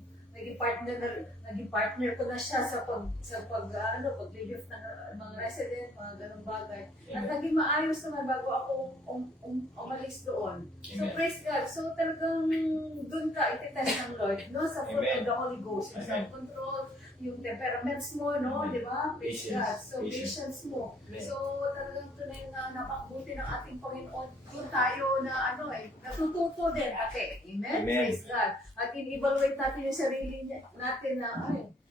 partner ko na siya sa pag-relief ng mga resident, mga ganung bagay. At naging maayos naman bago ako umalis doon. So praise God. So talagang doon ka ititest ng Lord, no? Sa fruit of the Holy Ghost, yung self-control, yung temperaments mo, no? Di ba? Praise God. So patience mo. So talagang tunay na napakabuti ng ating Panginoon. Doon tayo na natututo din, ate. Amen? Praise God. At in-evaluate natin yung sarili natin na,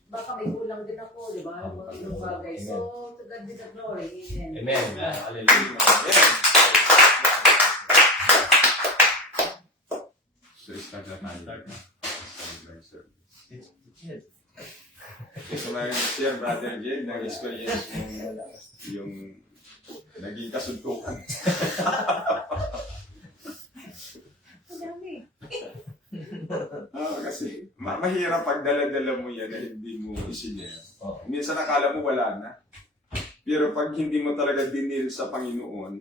baka may kulang din ako, di ba? Yung bagay. So, to God be the glory. Amen. Amen. Hallelujah. So, start na tayo. Gusto mo share, Brother Jen, ng experience mo yung naging kasuntukan. Madami. Kasi mahirap pag dala-dala mo yan na hindi mo isinare. Oh. Minsan nakala mo wala na. Pero pag hindi mo talaga dinil sa Panginoon,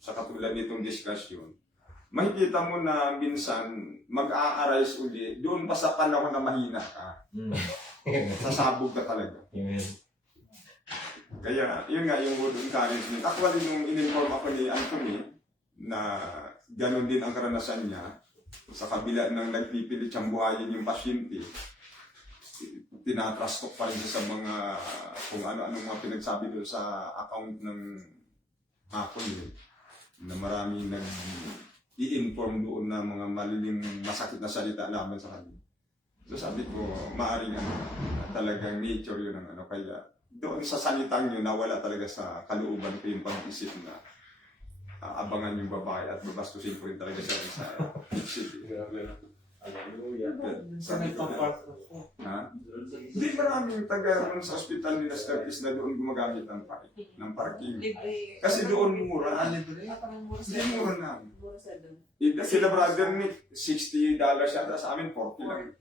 sa katulad nitong discussion, makikita mo na minsan mag-a-arise uli doon pa sa panahon na mahina ka. Sasabog ka talaga. Amen. Kaya, yun nga yung word of encouragement. Actually, nung in-inform ako ni Anthony na gano'n din ang karanasan niya, sa kabila ng nagpipilit siyang buhayin yung pasyente, tinatrust ko pa rin sa mga kung ano-anong mga pinagsabi doon sa account ng Apple na marami nag-i-inform doon na mga maliling masakit na salita naman sa kanya. So sabi ko, maaaring talagang nature yun ang kaya doon sa salitang yun, nawala talaga sa kalooban ko yung pag-isip na abangan yung babae at babastusin ko rin talaga siya sa isip. Hallelujah. Sabi ko na, hindi maraming taga sa ospital nila Sturkis na doon gumagamit ng parking. Kasi doon mura. Hindi mura na. Sila Brother Nick, $60 yata, sa amin 40 lang.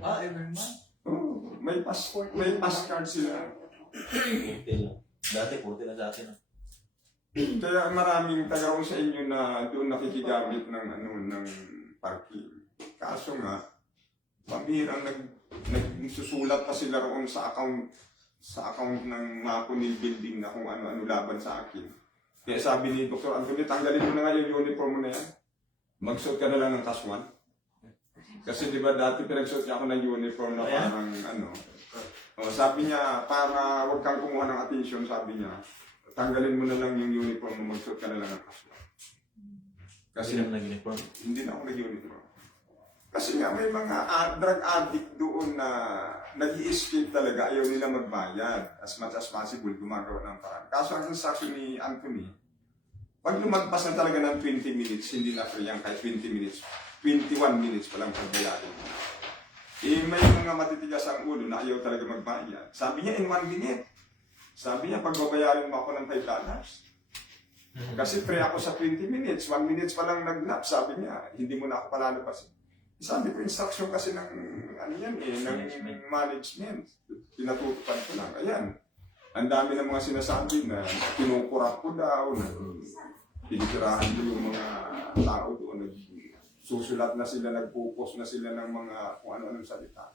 Every month? Oh, may pass card sila. 40 lang. Dati 40 na sa akin. Kaya maraming taga sa inyo na doon nakikigamit ng parking. Kaso nga, pambihirang nagsusulat pa sila roon sa account ng Mapunil Building na kung ano-ano laban sa akin. Kaya sabi ni Dr. Anthony, tanggalin mo na nga yung uniform mo na yan. Magsuot ka na lang ng kaswan. Kasi di ba dati pinagsuot niya ako ng uniform na parang sabi niya, para huwag kang kumuha ng attention, sabi niya, tanggalin mo na lang yung uniform mo, magsuot ka na lang ng kaswan. Kasi Hindi naman nag-uniform. Hindi na ako nag-uniform. Kasi nga may mga drug addict doon na nag-i-escape talaga, ayaw nila magbayad. As much as possible, gumagawa ng paraan. Kaso ang instruction ni Anthony, pag lumagpas na talaga ng 20 minutes, hindi na free yan kahit 20 minutes. 21 minutes pa lang pagbayarin. May mga matitigas ang ulo na ayaw talaga magbayad. Sabi niya, in 1 minute. Sabi niya, pagbabayarin mo ako ng $5. Kasi free ako sa 20 minutes. 1 minutes pa lang nag-nap. Sabi niya, hindi mo na ako palalapasin. Sabi ko, instruction kasi ng management. Pinatutupad ko lang. Ayan. Ang dami ng mga sinasabi na kinukurap ko daw, na pinitirahan ko yung mga tao doon. Susulat na sila, nagpupos na sila ng mga kung ano-anong salita.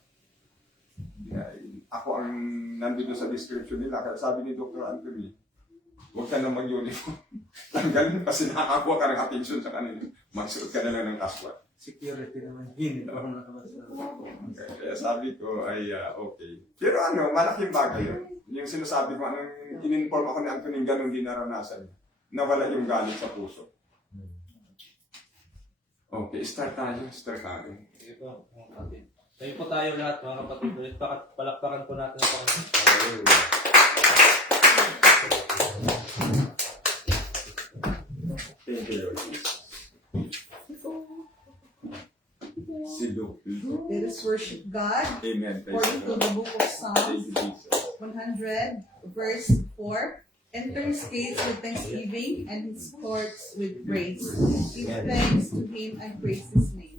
Ako ang nandito sa description nila. Kaya sabi ni Dr. Anthony, huwag ka na mag-uniform. Tanggalin kasi nakakuha ka ng attention sa kanila. Magsuot ka na lang ng kaswat. Security naman. Uniform na naman. Kaya sabi ko ay okay. Pero malaking bagay yun. Yung sinasabi ko, in-inform ako ni Anthony, ganun din naranasan. Nawala yung galit sa puso. Okay, start tayo. Ito, Tayo po tayo lahat mga kapatid. Ulit palakpakan po natin ang Panginoon. Thank you, Lord. Sido. Let us worship God Amen. Praise according the to Lord. the book of Thank Psalms you, Jesus. 100, verse 4. Enter his gates with thanksgiving and his courts with praise. Give thanks to him and praise his name.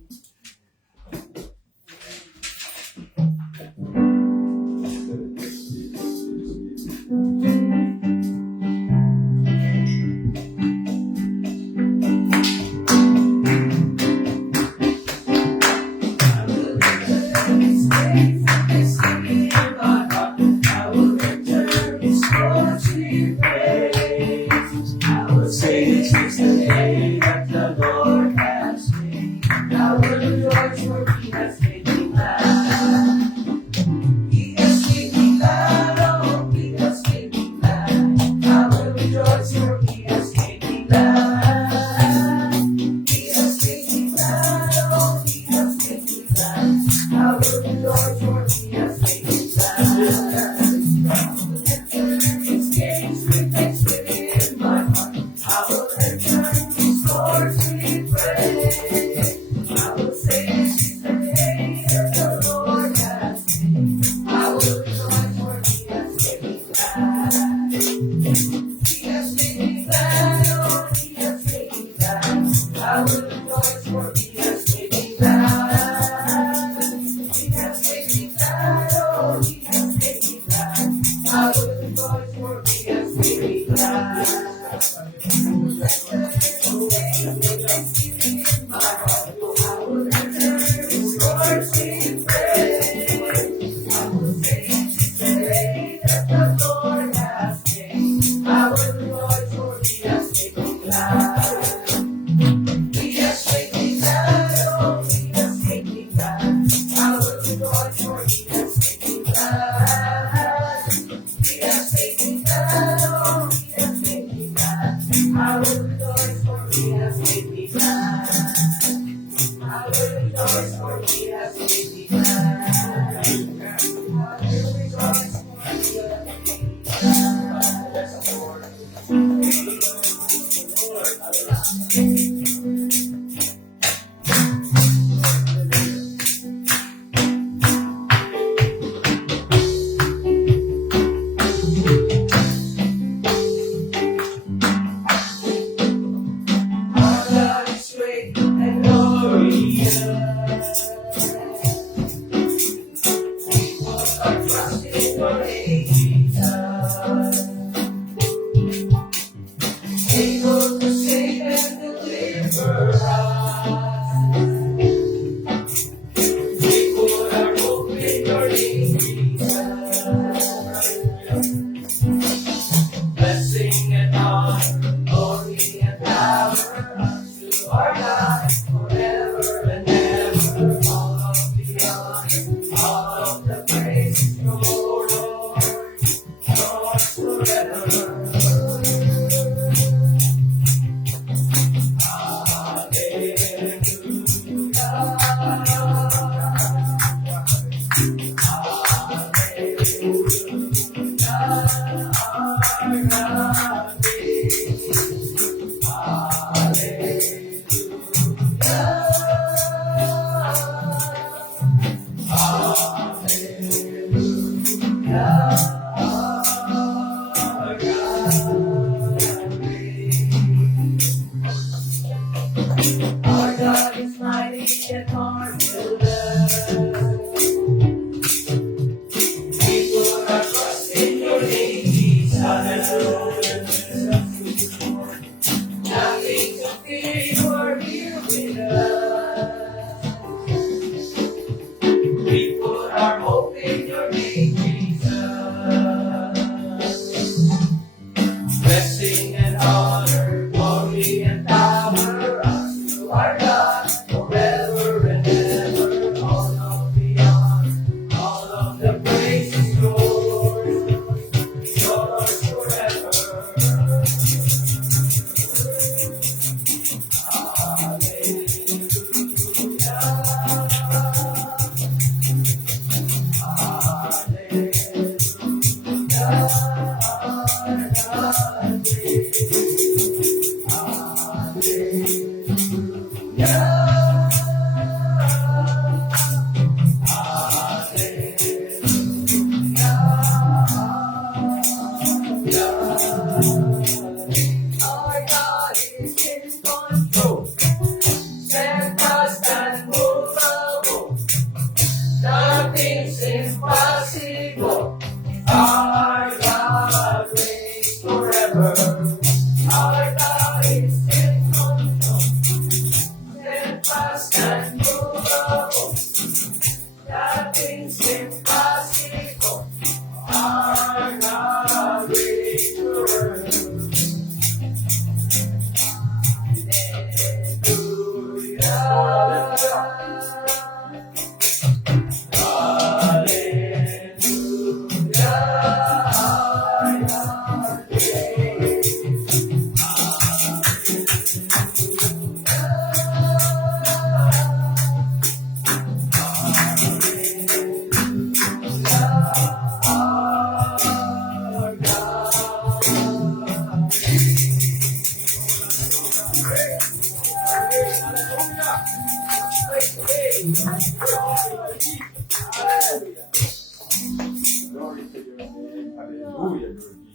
Glory to your name. Hallelujah, Lord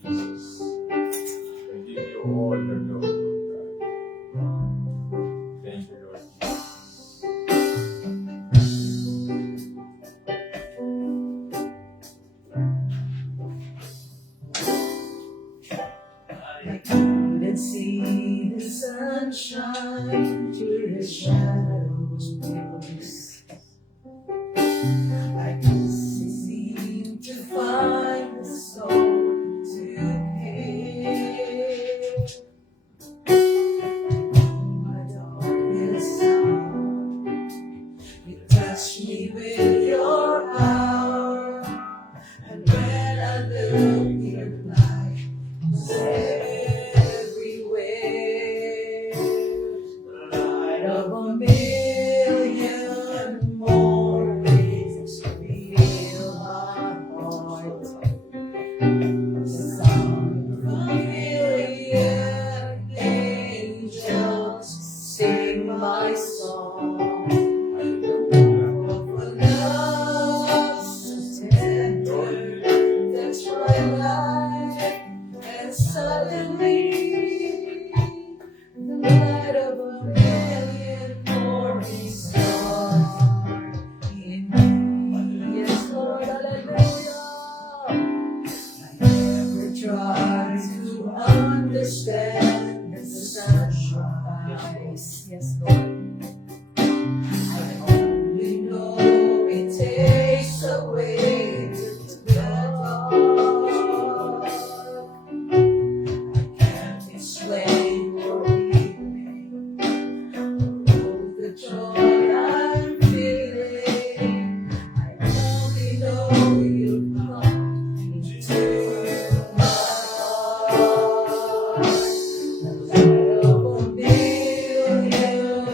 Jesus. I give you all the glory, Lord God. Thank you, Lord Jesus. I couldn't see the sunshine through the shadows. I just seem to find the soul to pay. My darkest hour, you touch me with your power, and when I look, your light is everywhere. The light of a million more ways fill my heart. The sound of a million angels sing my song. For love so tender, that's my life, and suddenly the light of a million morning stars in me. Yes, Lord, hallelujah. I never try to understand the sunrise. Yes, Lord. I only know it takes away the dark. I can't explain or even the joy I'm feeling. I only know you come into my heart. The light of a million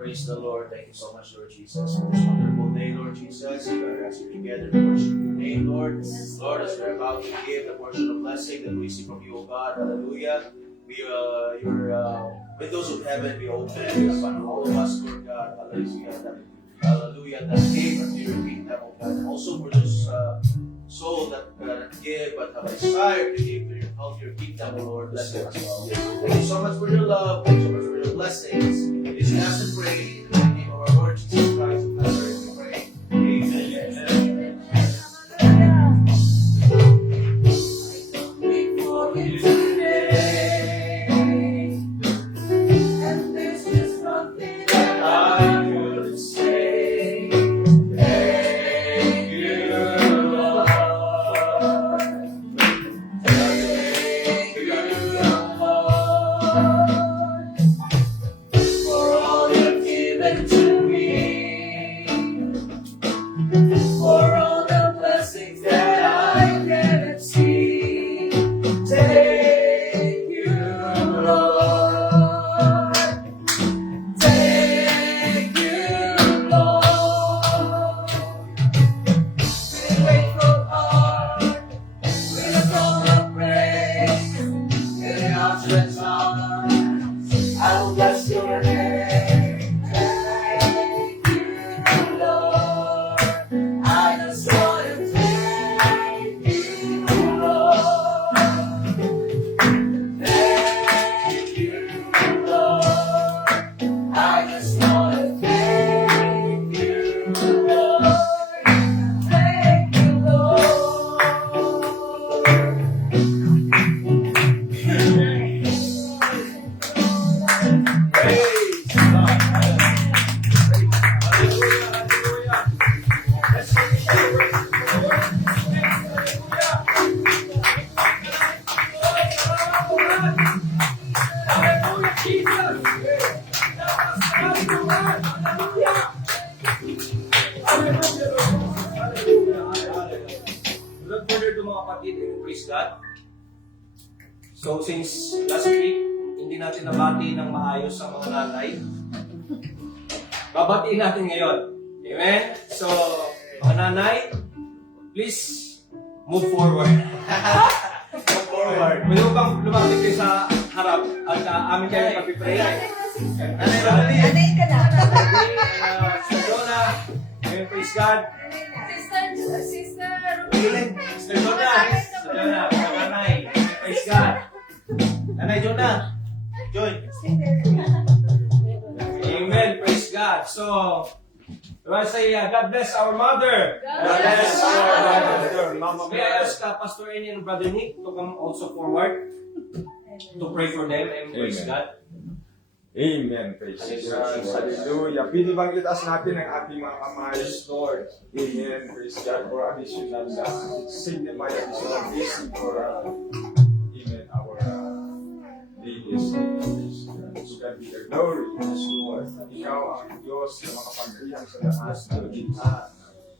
Praise the Lord. Thank you so much, Lord Jesus, for this wonderful day, Lord Jesus. We are asking together to worship your name, Lord. Lord, as we're about to give the portion of blessing that we receive from you, O God, hallelujah. Your windows of heaven be open upon all of us, Lord God, hallelujah. Hallelujah, that came unto your kingdom, O God. And also for those soul that give but have a desire to give to your kingdom, O Lord. Bless them as well. Thank you so much for your love. Thank you so much for your blessings. It is asked and prayed in the name of our Lord Jesus Christ of Nazareth. We pray. Amen. Before you today, and there's just nothing I could say. Thank you, Lord. Thank you, Lord, for all you've given to me, for all the blessings that I cannot see. Thank you, Lord. Thank you, Lord. With a grateful heart, with a song of praise, with an outstretched arms, I will bless your name. Thank you, Lord. I just want to thank you, Lord. Thank you, Lord. I just want to thank you, Lord. Thank you, Lord. Praise God. Hallelujah. Hallelujah. Let's sing the words of the Lord. Hallelujah, Jesus. Hallelujah. Hallelujah, Lord. Hallelujah. Hallelujah. Without further ado, mga kapatid, praise God. So since last week, hindi natin nabati ng maayos ang mga nanay, babatiin natin ngayon. Amen? So, mga nanay, please move forward. Move forward. Pwede mo bang lumapit kayo sa harap at amin kayo mag-pray? Nanay Rodney, Anay ka na. Sister Donna, amen, praise God. Sister, Sister Donna, mga nanay, amen, praise God. Nanay Jonah, join. Amen. Praise God. So, I want to say, God bless our mother. God bless our Mother, Mama May I ask Pastor Eni and Brother Nick to come also forward to pray for them and praise Amen. God. Amen. Praise God. Hallelujah. Pwede bang itaas natin ang ating mga kamay? Lord. Amen. Praise God for additional signify additional blessing for amen, our ladies. To God be the glory. Yes, Lord. Ikaw ang Diyos na makapangyarihan sa lahat ng lahat.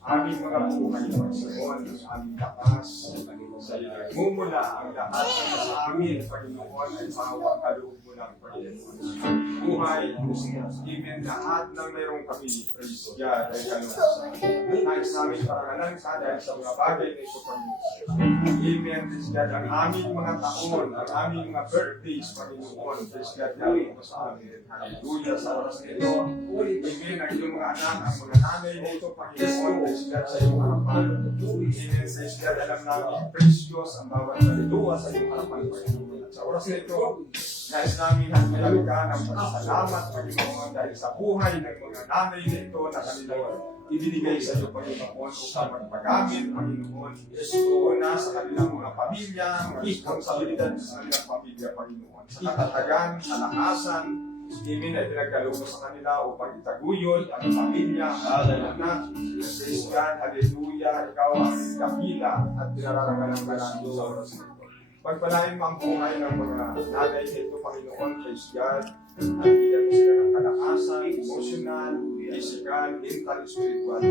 Aming mga buhay, Panginoon, ang aming lakas, sa iyo nagmumula ang lahat na sa amin, Panginoon, ay pawang kaloob mo lang, Panginoon. Buhay, amen, lahat ng mayroong kami, praise God, ay gano'n sa amin. Nais namin parangalan ka dahil sa mga bagay na ito, Panginoon. Amen, praise God, ang aming mga taon, ang aming mga birthdays, Panginoon, praise God, gano'n mo sa amin. Hallelujah, sa oras na ito. Amen, ang iyong mga anak, ang mga nanay na ito, Panginoon, praise God, sa iyong harapan. Amen, praise God, alam namin, precious ang bawat kaluluwa sa iyong harapan, Panginoon. At sa oras na ito, nais namin ang malagyan ng pasalamat, Panginoon, dahil sa buhay ng mga nanay na ito na kanilang ibinigay sa iyo, Panginoon, upang magpagamit, Panginoon. Una sa kanilang mga pamilya, mga responsibilidad sa kanilang pamilya, Panginoon. Sa katatagan, kalakasan, Amen, ay pinagkaloob mo sa kanila upang itaguyod ang pamilya, ang anak. Praise God, hallelujah, ikaw ang dakila at pinararangalan ka natin sa oras na ito. Pagpalain mo ang buhay ng mga nanay nito, Panginoon, praise God. At bigyan mo sila ng kalakasan, emotional, physical, mental, spiritual.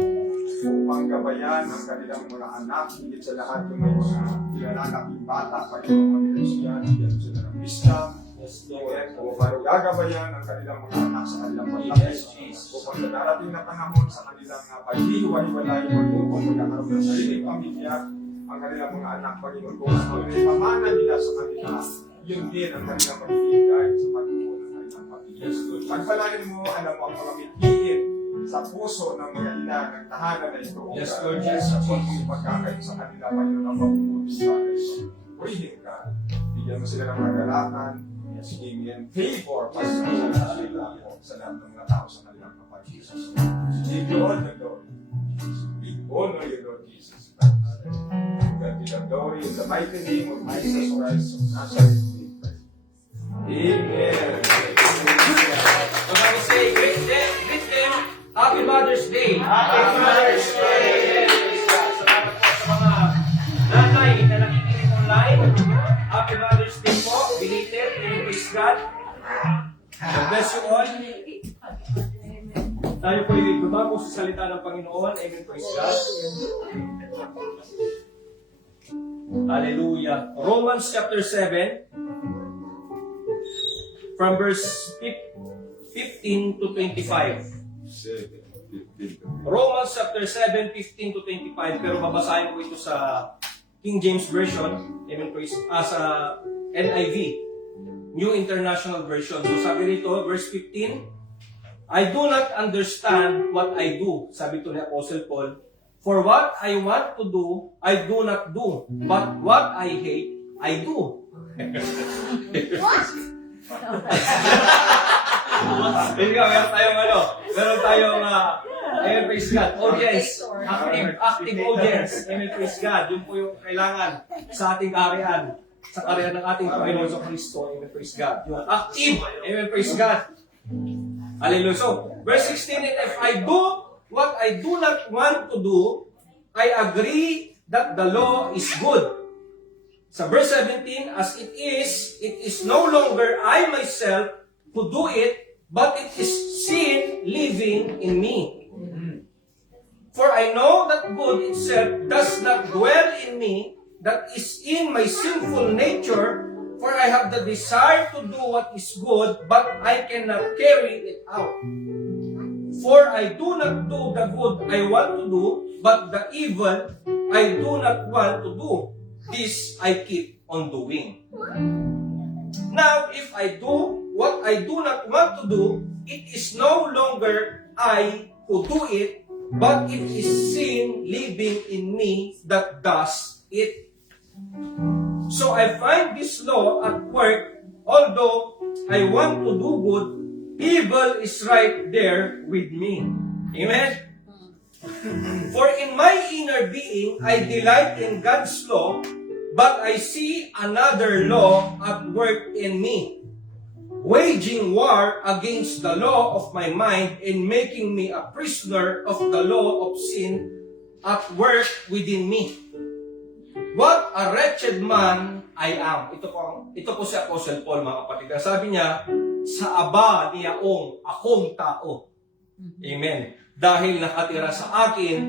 Upang gabayan ang kanilang mga anak, higit sa lahat yung may mga pinananaping bata, Panginoon, praise God. Bigyan mo sila ng wisdom, Amen. Upang gagabayan ang kanilang mga anak sa kanilang paglaki. Upang sa darating na panahon sa kanilang paghihiwa-hiwalay o upang magkakaroon ng sariling pamilya, ang kanilang mga anak, Panginoon, kung ano yung pamana nila sa kanila, yun din ang kanilang magbibigay sa pagbuo ng kanilang pamilya. Pagpalain mo, alam mo, ang mga mithiin sa puso ng mga ina ng tahanan na ito. Yes, Lord, yes. At kung ipagkakain sa kanila, Panginoon, ang mabubuti sa kanila. Purihin ka. Bigyan mo sila ng mga galakan. Hingin favor para sa kanila sa lahat ng mga tao sa kanilang kapatid. Give you all the glory. We honor you, Lord Jesus. God be the glory in the mighty name of Jesus Christ of Nazareth. Amen. So now we say, greet them, Happy Mother's Day. Happy Mother's Day! Salamat po sa mga nanay na nakikinig online. Happy Mother's Day po. Belated. Praise God. God bless you all. Tayo po ay bago sa salita ng Panginoon. Amen. Praise God. Hallelujah. Romans chapter 7 from verse 15 to 25. Romans chapter 7, 15 to 25. Pero babasahin ko ito sa King James Version. Amen, praise. Sa NIV, New International Version. So sabi rito, verse 15, I do not understand what I do. Sabi ito ni Apostle Paul. For what I want to do, I do not do. But what I hate, I do. Meron tayong amen, praise God, audience, active audience, amen, praise God, yun po yung kailangan sa ating kaharian, sa kaharian ng ating Panginoon sa Kristo, amen, praise God, yung active, amen, praise God, hallelujah. So, verse 16, and if I do what I do not want to do, I agree that the law is good. Sa verse 17, as it is no longer I myself who do it, but it is sin living in me. For I know that good itself does not dwell in me, that is in my sinful nature, for I have the desire to do what is good, but I cannot carry it out. For I do not do the good I want to do, but the evil I do not want to do. This I keep on doing. Now, if I do what I do not want to do, it is no longer I who do it, but it is sin living in me that does it. So I find this law at work, although I want to do good, evil is right there with me. Amen? For in my inner being, I delight in God's law, but I see another law at work in me, waging war against the law of my mind and making me a prisoner of the law of sin at work within me. What a wretched man I am. Ito po si Apostle Paul, mga kapatid. Sabi niya, sa aba niyaong akong tao. Amen. Dahil nakatira sa akin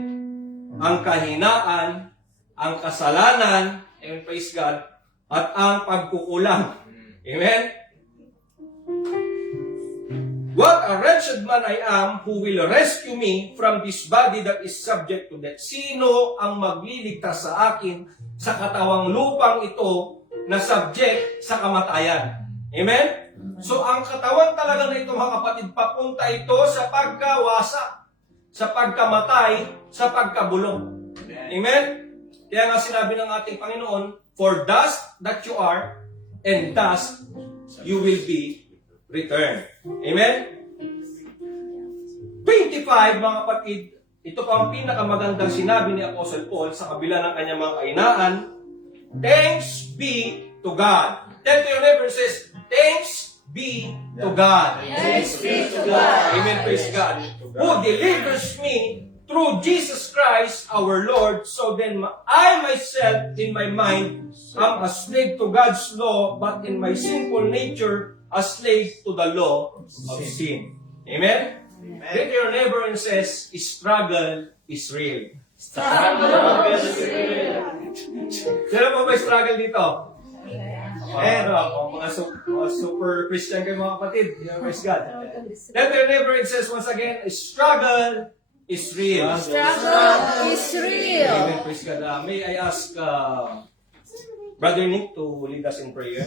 ang kahinaan, ang kasalanan, amen, praise God, at ang pagkukulang. Amen? What a wretched man I am, who will rescue me from this body that is subject to death. Sino ang magliligtas sa akin sa katawang lupang ito na subject sa kamatayan? Amen? So ang katawan talaga na ito, mga kapatid, papunta ito sa pagkawasa, sa pagkamatay, sa pagkabulong. Amen? Kaya nga sinabi ng ating Panginoon, for dust that you are, and dust you will be returned. Amen? 25, mga kapatid, ito pa ang pinakamagandang sinabi ni Apostle Paul sa kabila ng kanyang mga kainaan. Thanks be to God. Tell to your neighbor, says, thanks be to God. Thanks be to God. Amen, praise God. Who delivers me through Jesus Christ our Lord, so then I myself in my mind am a slave to God's law, but in my sinful nature a slave to the law of sin. Amen? Look to your neighbor and says, struggle is real. Struggle is real. Sino po ba struggle dito? Mga super Christian kayo mga kapatid. Praise God. Letter never, it says once again, struggle is real. Struggle is real. Amen. Praise God. May I ask Brother Nick to lead us in prayer?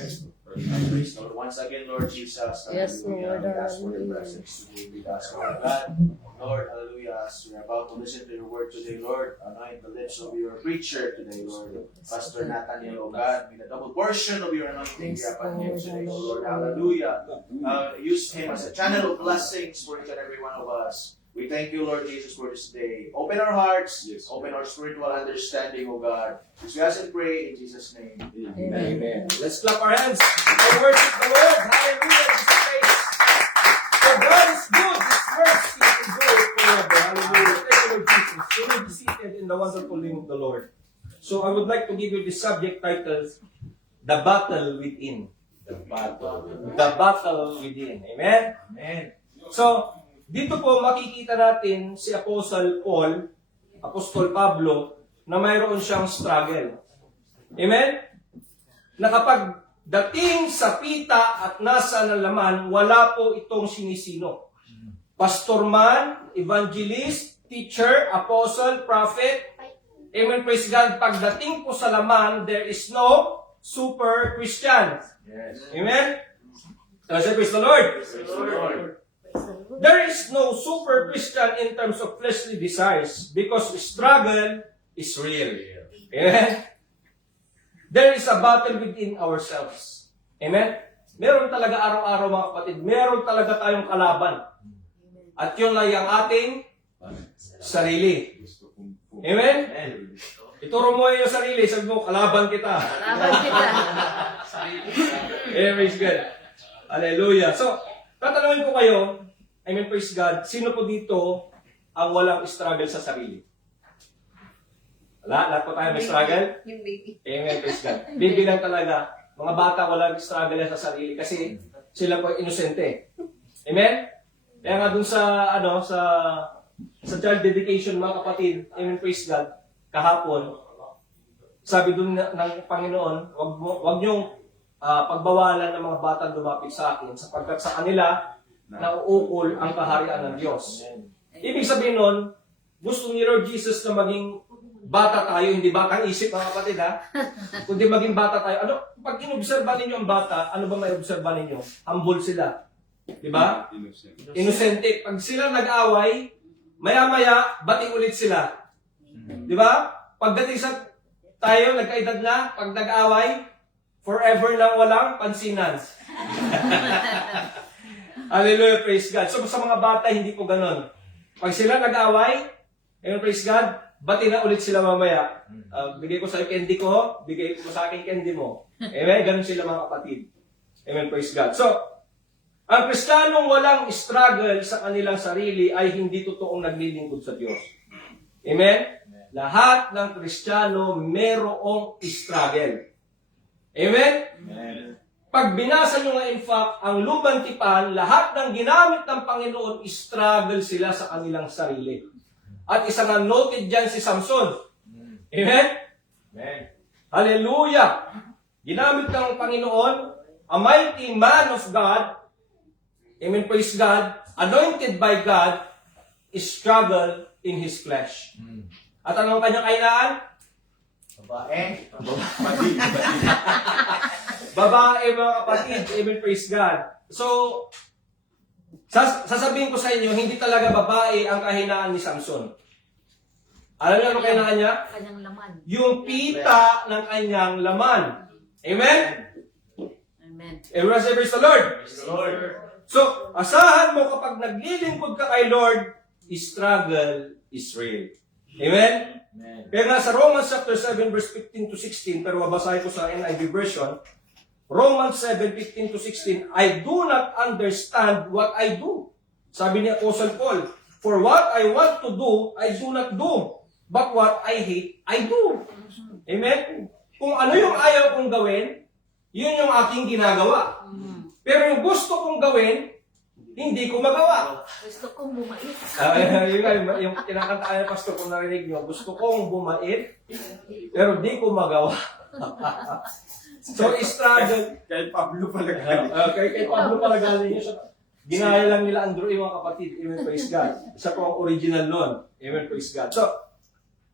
Praise the Lord. Once again, Lord Jesus, Yes, hallelujah. Lord, We ask for your hallelujah. presence to be with us, Lord God. Lord, hallelujah, as we're about to listen to your word today, Lord, anoint the lips of your preacher today, Lord. Pastor Nathaniel, oh God, may the double portion of your anointing be upon him today, oh Lord, hallelujah. Use him as a channel of blessings for each and every one of us. We thank you, Lord Jesus, for this day. Open our hearts, open our spiritual understanding, oh God. As we ask and pray in Jesus' name. Amen. Amen. Let's clap our hands and worship the Lord. Hallelujah. This praise. For God is good. His mercy endures forever. Hallelujah. Thank you, Lord Jesus. You may be seated in the wonderful name of the Lord. So I would like to give you the subject title, The Battle Within. The battle within. Amen? Amen. So, dito po makikita natin si Apostle Paul, Apostol Pablo, na mayroon siyang struggle. Amen? Na kapag dating sa pita at nasa nalaman, wala po itong sinisino. Pastor man, evangelist, teacher, apostle, prophet. Amen, praise God. Pagdating po sa laman, there is no super Christian. Yes. Amen? Say, praise the Lord. Praise the Lord. There is no super Christian in terms of fleshly desires because struggle is real. Amen? There is a battle within ourselves. Amen? Meron talaga araw-araw mga kapatid. Meron talaga tayong kalaban. At yun ay ang ating sarili. Amen? Ituro mo yung sarili. Sabi mo, kalaban kita. Salamat kita. Praise God. Hallelujah. So, tatanungin ko kayo, amen, praise God, sino po dito ang walang struggle sa sarili? Wala? Lahat po tayo may struggle? Yung baby. Amen, praise God. Baby lang talaga. Mga bata walang struggle sa sarili kasi sila po inosente. Amen? Kaya nga dun sa, sa child dedication, mga kapatid, amen, praise God, kahapon, sabi dun ng Panginoon, wag niyong pagbawalan ng mga bata lumapit sa akin sapagkat sa kanila nauukol ang kaharian ng Diyos. Ibig sabihin nun, gusto ni Lord Jesus na maging bata tayo, hindi batang isip mga kapatid ha, kundi maging bata tayo. Ano, pag inobserba ninyo ang bata, ano ba may obserba ninyo? Humble sila. Diba? Inosente. Pag sila nag-away, maya-maya, bati ulit sila. Diba? Pagdating sa tayo, nagkaedad na, pag nag-away, forever lang walang pansinan. Hallelujah, praise God. So sa mga bata, hindi po ganon. Pag sila nag-away, ayun, praise God, bati na ulit sila mamaya. Bigay ko sa iyo candy ko, bigay mo sa akin candy mo. Amen? Ganon sila mga kapatid. Amen, praise God. So, ang Kristiyanong walang struggle sa kanilang sarili ay hindi totoong naglilingkod sa Diyos. Amen? Lahat ng Kristiyano merong struggle. Amen? Amen. Pag binasa nyo nga in fact, ang Lumang Tipan, lahat ng ginamit ng Panginoon, struggle sila sa kanilang sarili. At isa nga noted dyan si Samson. Amen? Amen. Hallelujah! Ginamit ng Panginoon, a mighty man of God, amen, praise God, anointed by God, struggle in his flesh. At anong kanyang kahinaan? Babae. Babae, mga kapatid, amen, praise God. So, sasabihin ko sa inyo, hindi talaga babae ang kahinaan ni Samson. Alam niyo ano kahinaan niya? Kanyang laman. Yung pita ng kanyang laman. Amen? Amen. Everyone say, praise the Lord. Praise the Lord. So, asahan mo kapag naglilingkod ka kay Lord, struggle is real. Amen? Amen. Kaya nga sa Romans chapter 7 verse 15 to 16, pero babasahin ko sa NIV version, Romans 7:15 to 16, I do not understand what I do. Sabi ni Apostle Paul, for what I want to do, I do not do. But what I hate, I do. Amen? Kung ano yung ayaw kong gawin, yun yung aking ginagawa. Pero yung gusto kong gawin, hindi ko magawa. Gusto kong bumait. Yung kinakanta kayo, Pastor, kung narinig nyo, gusto kong bumait, pero di ko magawa. So, struggle. Kay Pablo pala galing. Kay Pablo pala galing yun. So, ginaya lang nila Andrew, mga kapatid. Amen, praise God. Isa po ang original nun. Amen, praise God. So,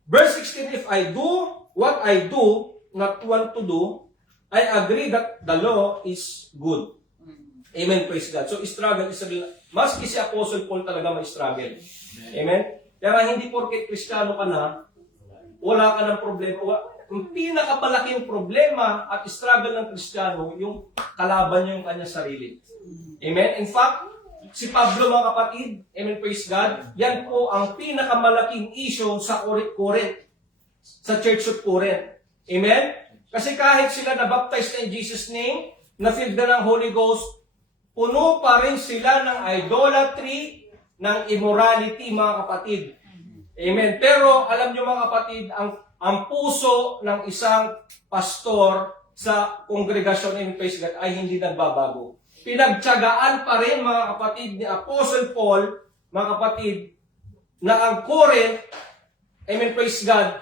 verse 16, if I do what I do, not want to do, I agree that the law is good. Amen, praise God. So, struggle is real. Maski si Apostle Paul talaga may struggle. Amen? Kaya hindi porket Kristiyano ka na, wala ka ng problema. Ang pinakamalaking problema at struggle ng Kristiyano, yung kalaban niya yung kanyang sarili. Amen? In fact, si Pablo, mga kapatid, amen, praise God, yan po ang pinakamalaking issue sa Corinth, sa Church of Corinth. Amen? Kasi kahit sila na-baptize na in Jesus' name, na-filled na ng Holy Ghost, puno pa rin sila ng idolatry, ng immorality, mga kapatid. Amen. Pero alam nyo, mga kapatid, ang puso ng isang pastor sa kongregasyon ng praise God ay hindi nagbabago. Pinagtiyagaan pa rin, mga kapatid, ni Apostle Paul, mga kapatid, na ang Corinth, amen, praise God,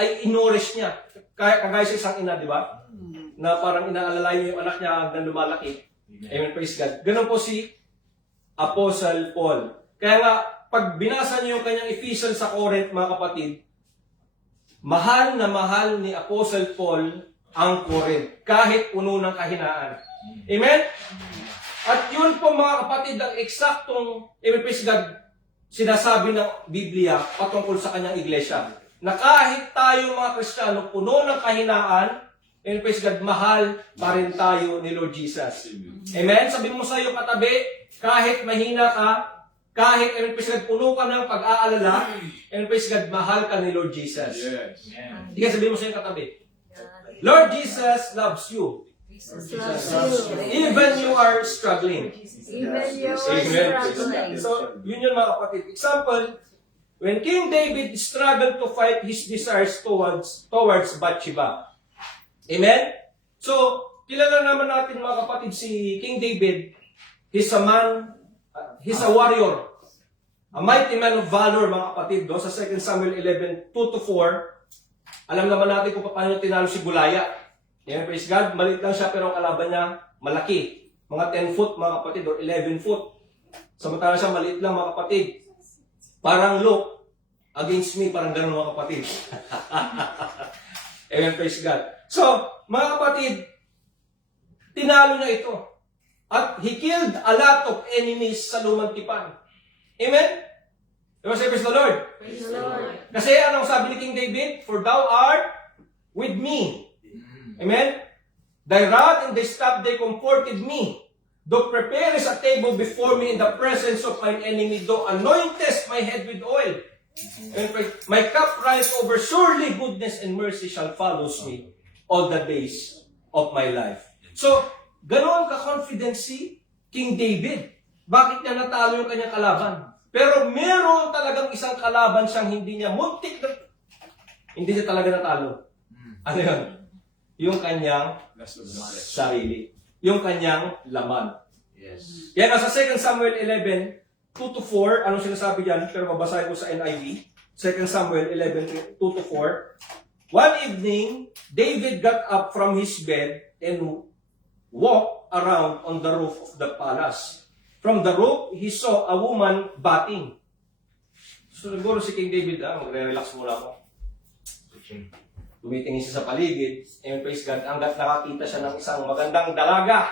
ay inorish niya. Kagaya sa isang ina, di ba? Na parang inaalalay niya yung anak niya hanggang lumalaki. Amen, praise God. Ganun po si Apostle Paul. Kaya nga, pag binasa niyo yung kanyang Ephesians sa Corinth, mga kapatid, mahal na mahal ni Apostle Paul ang Corinth, kahit puno ng kahinaan. Amen? At yun po, mga kapatid, ang eksaktong, amen, praise God, sinasabi ng Biblia patungkol sa kanyang iglesia. Na kahit tayo, mga Kristiyano, puno ng kahinaan, amen, praise God, mahal pa rin tayo ni Lord Jesus. Amen? Sabi mo sa iyo katabi, kahit mahina ka, kahit, amen, praise God, puno ka ng pag-aalala, amen, praise God, mahal ka ni Lord Jesus. Yes. Hindi ka sabihin mo sa iyo katabi, Lord Jesus loves you. Even you are struggling. Even you're Amen. struggling. So, yun yun, mga kapatid. Example, when King David struggled to fight his desires towards Bathsheba. Amen? So, kilala naman natin, mga kapatid, si King David. He's a man, he's a warrior. A mighty man of valor, mga kapatid. Do? Sa 2 Samuel 11, 2-4, alam naman natin kung paano tinalo si Goliath. Amen, praise God. Maliit lang siya, pero ang kalaban niya, malaki. Mga 10 foot, mga kapatid, or 11 foot. Samantala siya, maliit lang, mga kapatid. Parang look against me, parang gano'n, mga kapatid. Amen, praise God. So, mga kapatid, tinalo niya ito. At he killed a lot of enemies sa lumang tipan. Amen? Diba say, praise the Lord? Praise the Lord. Kasi anong sabi ni King David? For thou art with me. Amen? Thy rod and thy staff, they comforted me. Thou preparest a table before me in the presence of mine enemy. Thou anointest my head with oil. And my cup runneth over. Surely goodness and mercy shall follow me all the days of my life. So, ganoon ka-confident si King David. Bakit niya natalo yung kanyang kalaban? Pero meron talagang isang kalaban siyang hindi niya muntik na, hindi niya talaga natalo. Ano yun? Yung kanyang sarili. Yung kanyang laman. Yes. Yan, nasa 2 Samuel 11, 2-4, anong sinasabi diyan? Pero babasahin ko sa NIV. 2 Samuel 11, 2-4. One evening, David got up from his bed and walked around on the roof of the palace. From the roof, he saw a woman bathing. So, siguro si King David, magre-relax muna ako. Tumitingin siya sa paligid. And praise God, hanggat nakakita siya ng isang magandang dalaga,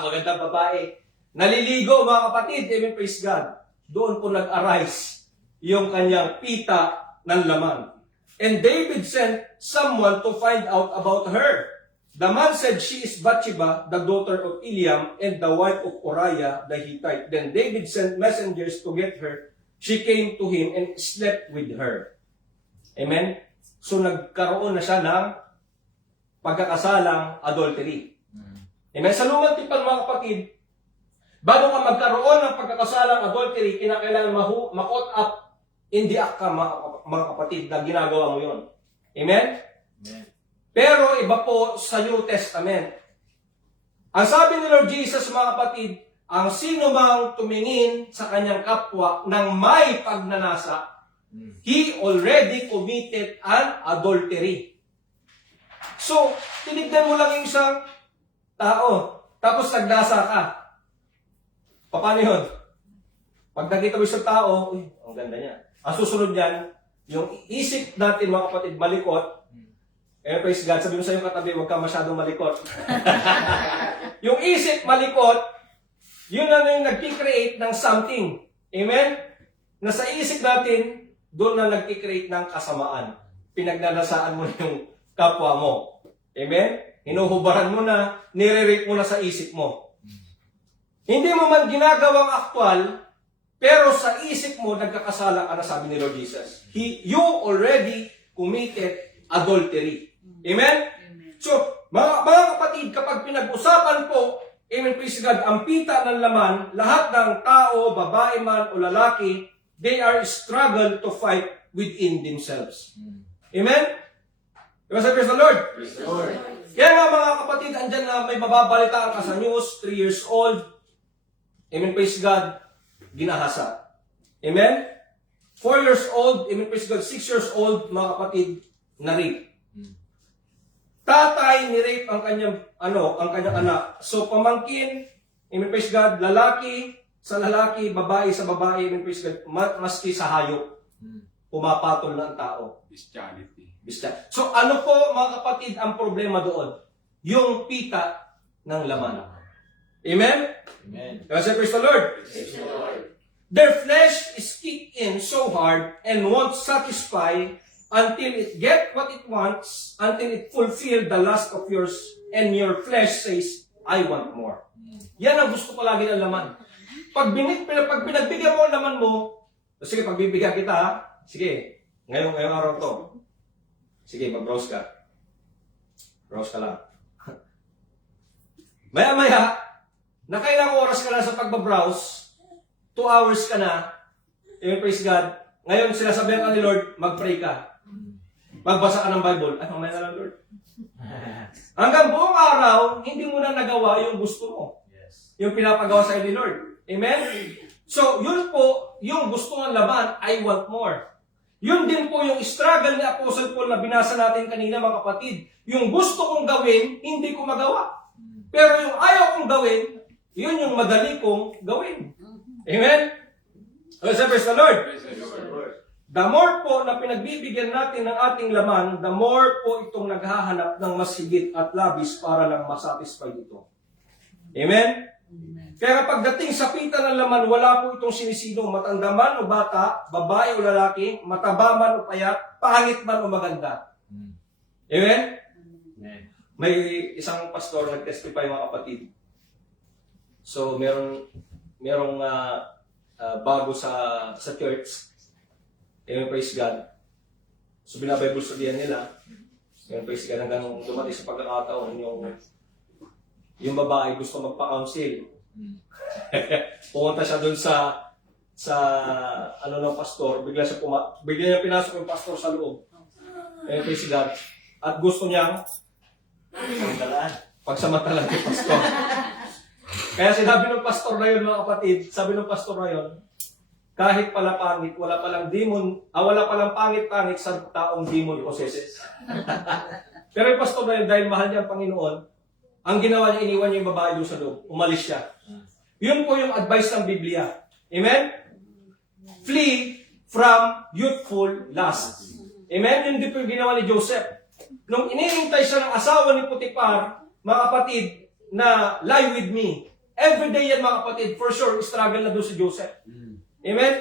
magandang babae. Naliligo, mga kapatid. Amen, praise God. Doon po nag-arise yung kanyang pita ng laman. And David sent someone to find out about her. The man said, she is Bathsheba, the daughter of Eliam, and the wife of Uriah the Hittite. Then David sent messengers to get her. She came to him and slept with her. Amen? So nagkaroon na siya ng pagkakasalang adultery. Amen? Sa lumang tipan, mga kapatid, bago ka magkaroon ng pagkakasalang adultery, kinakailangan ma-caught up in the act ka, mga kapatid, na ginagawa mo yun. Amen? Amen. Pero iba po sa New Testament. Ang sabi ni Lord Jesus, mga kapatid, ang sino mang tumingin sa kanyang kapwa ng may pagnanasa, he already committed an adultery. So, tinignan mo lang yung isang tao, tapos nagnasa ka. Paano yun? Pag nakita mo isang tao, uy, ang ganda niya. Ang susunod niyan, yung isip natin mga kapatid, malikot. Praise God, sabi mo sa iyong katabi, huwag ka masyadong malikot. Yung isip malikot, yun na yung nag-create ng something. Amen? Na sa isip natin, doon na nag-create ng kasamaan. Pinagnanasaan mo yung kapwa mo. Amen? Hinuhubaran mo na, nire-rate mo na sa isip mo. Hindi mo man ginagawang aktwal, pero sa isip mo, nagkakasala ka na, sabi ni Lord Jesus. You already committed adultery. Amen? So, mga kapatid, kapag pinag-usapan po, amen, praise God, ang pita ng laman, lahat ng tao, babae man o lalaki, they are struggle to fight within themselves. Amen? Praise the Lord. Kaya nga mga kapatid, andyan na may mababalitaan ka sa news, 3 years old, amen, praise God, ginahasa. Amen? 4 years old, amen, praise God, 6 years old, mga kapatid, na-rape. Tatay ni-rape ang kanyang anak. So, pamangkin, amen, praise God, lalaki sa lalaki, babae sa babae, amen, praise God, maski sa hayop, pumapatol na ang tao. Christianity. So, ano po, mga kapatid, ang problema doon? Yung pita ng laman. Amen? Amen. Kasi praise the Lord. Their flesh is kicked in so hard and won't satisfy until it get what it wants, until it fulfill the lust of yours, and your flesh says, I want more. Yan ang gusto palagi ng laman. Pag pinagbigyan mo ang laman mo, sige, pagbibigyan kita, ha? Sige, ngayong araw to. Sige, mag-browse ka. Browse ka lang. Maya-maya, nakailang oras ka na sa pagbabrowse, 2 hours ka na, praise God, ngayon sinasabihan ka ni Lord, mag-pray ka. Magbasa ka ng Bible. Ay, mamaya na lang, Lord. Hanggang buong araw, hindi mo na nagawa yung gusto mo. Yes. Yung pinapagawa sa ni Lord. Amen? So, yun po, yung gusto ng laman, I want more. Yun din po yung struggle ni Apostle Paul na binasa natin kanina, mga kapatid. Yung gusto kong gawin, hindi ko magawa. Pero yung ayaw kong gawin, yun yung madali kong gawin. Amen? Praise the Lord. The more po na pinagbibigyan natin ng ating laman, the more po itong naghahanap ng mas higit at labis para lang masatisfy ito. Amen? Kaya pagdating sa pita ng laman, wala po itong sinisino, matanda man o bata, babae o lalaki, mataba man o payat, pangit man o maganda. Amen? May isang pastor nag-testify, mga kapatid. So, merong bago sa church. Amen, praise God. So, binabible studian nila. Amen, praise God, hanggang dumating sa pagkakataon, yung babae gusto magpa-counsel. Pumunta siya dun sa ng pastor, bigla niya pinasok yung pastor sa loob. Amen, praise God. At gusto niyang pagsamantalaan yung pastor. Kaya sinabi ng pastor na yun, mga kapatid, sabi ng pastor na yun, kahit pala pangit, wala palang pangit-pangit sa taong demon possesses. Pero yung pastor na yun, dahil mahal niya ang Panginoon, ang ginawa niya, iniwan niya yung babae doon sa loob. Umalis siya. Yun po yung advice ng Biblia. Amen? Flee from youthful lust. Amen? Yun din po yung ginawa ni Joseph. Nung inihintay siya ng asawa ni Potiphar, mga kapatid, na lie with me. Every day yan, mga kapatid, for sure, struggle na doon si Joseph. Amen?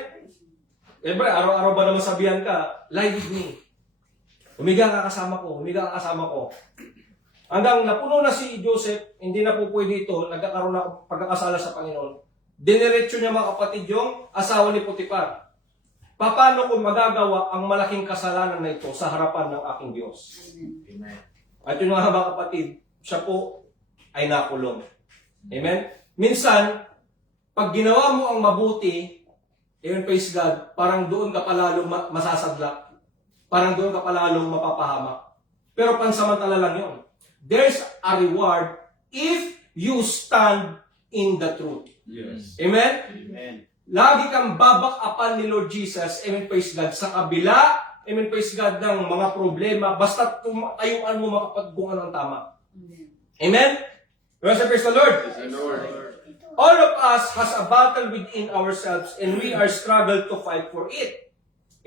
Siyempre, araw-araw ba naman sabihan ka, lie with me. Humiga ka kasama ko. Hanggang napuno na si Joseph, hindi na po pwede ito, nagkakaroon na pagkakasala sa Panginoon. Diniretso niya, mga kapatid, yung asawa ni Potiphar. Paano ko magagawa ang malaking kasalanan na ito sa harapan ng aking Diyos? Amen. At yun mga kapatid, siya po ay nakulong. Amen? Minsan, pag ginawa mo ang mabuti, amen, praise God, parang doon ka palalong masasadlak. Parang doon ka palalong mapapahamak. Pero pansamantala lang yun. There's a reward if you stand in the truth. Yes. Amen? Amen. Lagi kang babak-apan ni Lord Jesus, amen, praise God, sa kabila, amen, praise God, ng mga problema, basta ayuan mo mga kapatid kung ano ang tama. Amen? Praise the Lord. All of us has a battle within ourselves and we are struggle to fight for it.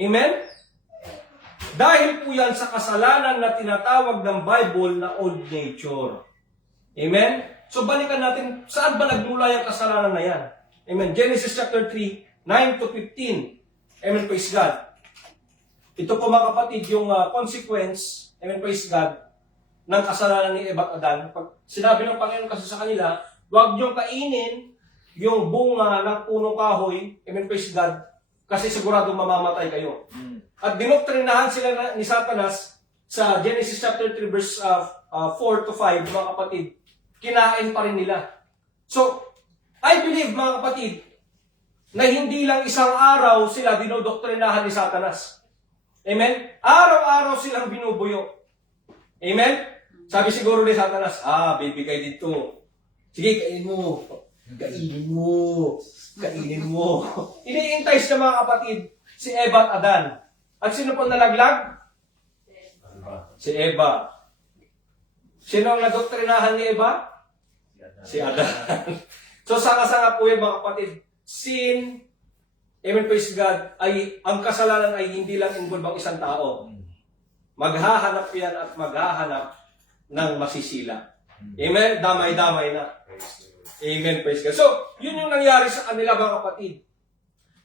Amen? Dahil po yan sa kasalanan na tinatawag ng Bible na old nature. Amen? So balikan natin, saan ba nagmula yung kasalanan na yan? Amen? Genesis chapter 3, 9 to 15. Amen, praise God. Ito po mga kapatid, yung consequence, amen, praise God, ng kasalanan ni Eva at Adan. Pag sinabi ng Panginoon kasi sa kanila, huwag niyong kainin yung bunga ng punong kahoy, amen, praise God, kasi siguradong mamamatay kayo. At dinoktrinahan sila ni Satanas sa Genesis chapter 3 verse 4 to 5, mga kapatid, kinain pa rin nila. So, I believe, mga kapatid, na hindi lang isang araw sila dinodoktrinahan ni Satanas. Amen? Araw-araw silang binubuyo. Amen? Sabi siguro ni Satanas, bibigay dito. Sige, kainin mo. Kainin mo. Kainin mo. Iniintays na mga kapatid si Eva at Adan. At sino po nalaglag? Si Eva. Sino ang nadoktrinahan ni Eva? Si Adan. So, sanga-sanga po yung mga kapatid. Sin, amen, praise God, ay, ang kasalanan ay hindi lang involve ang isang tao. Maghahanap yan at maghahanap ng masisila. Amen? Damay-damay na. Amen, praise God. So, yun yung nangyari sa kanila, mga kapatid.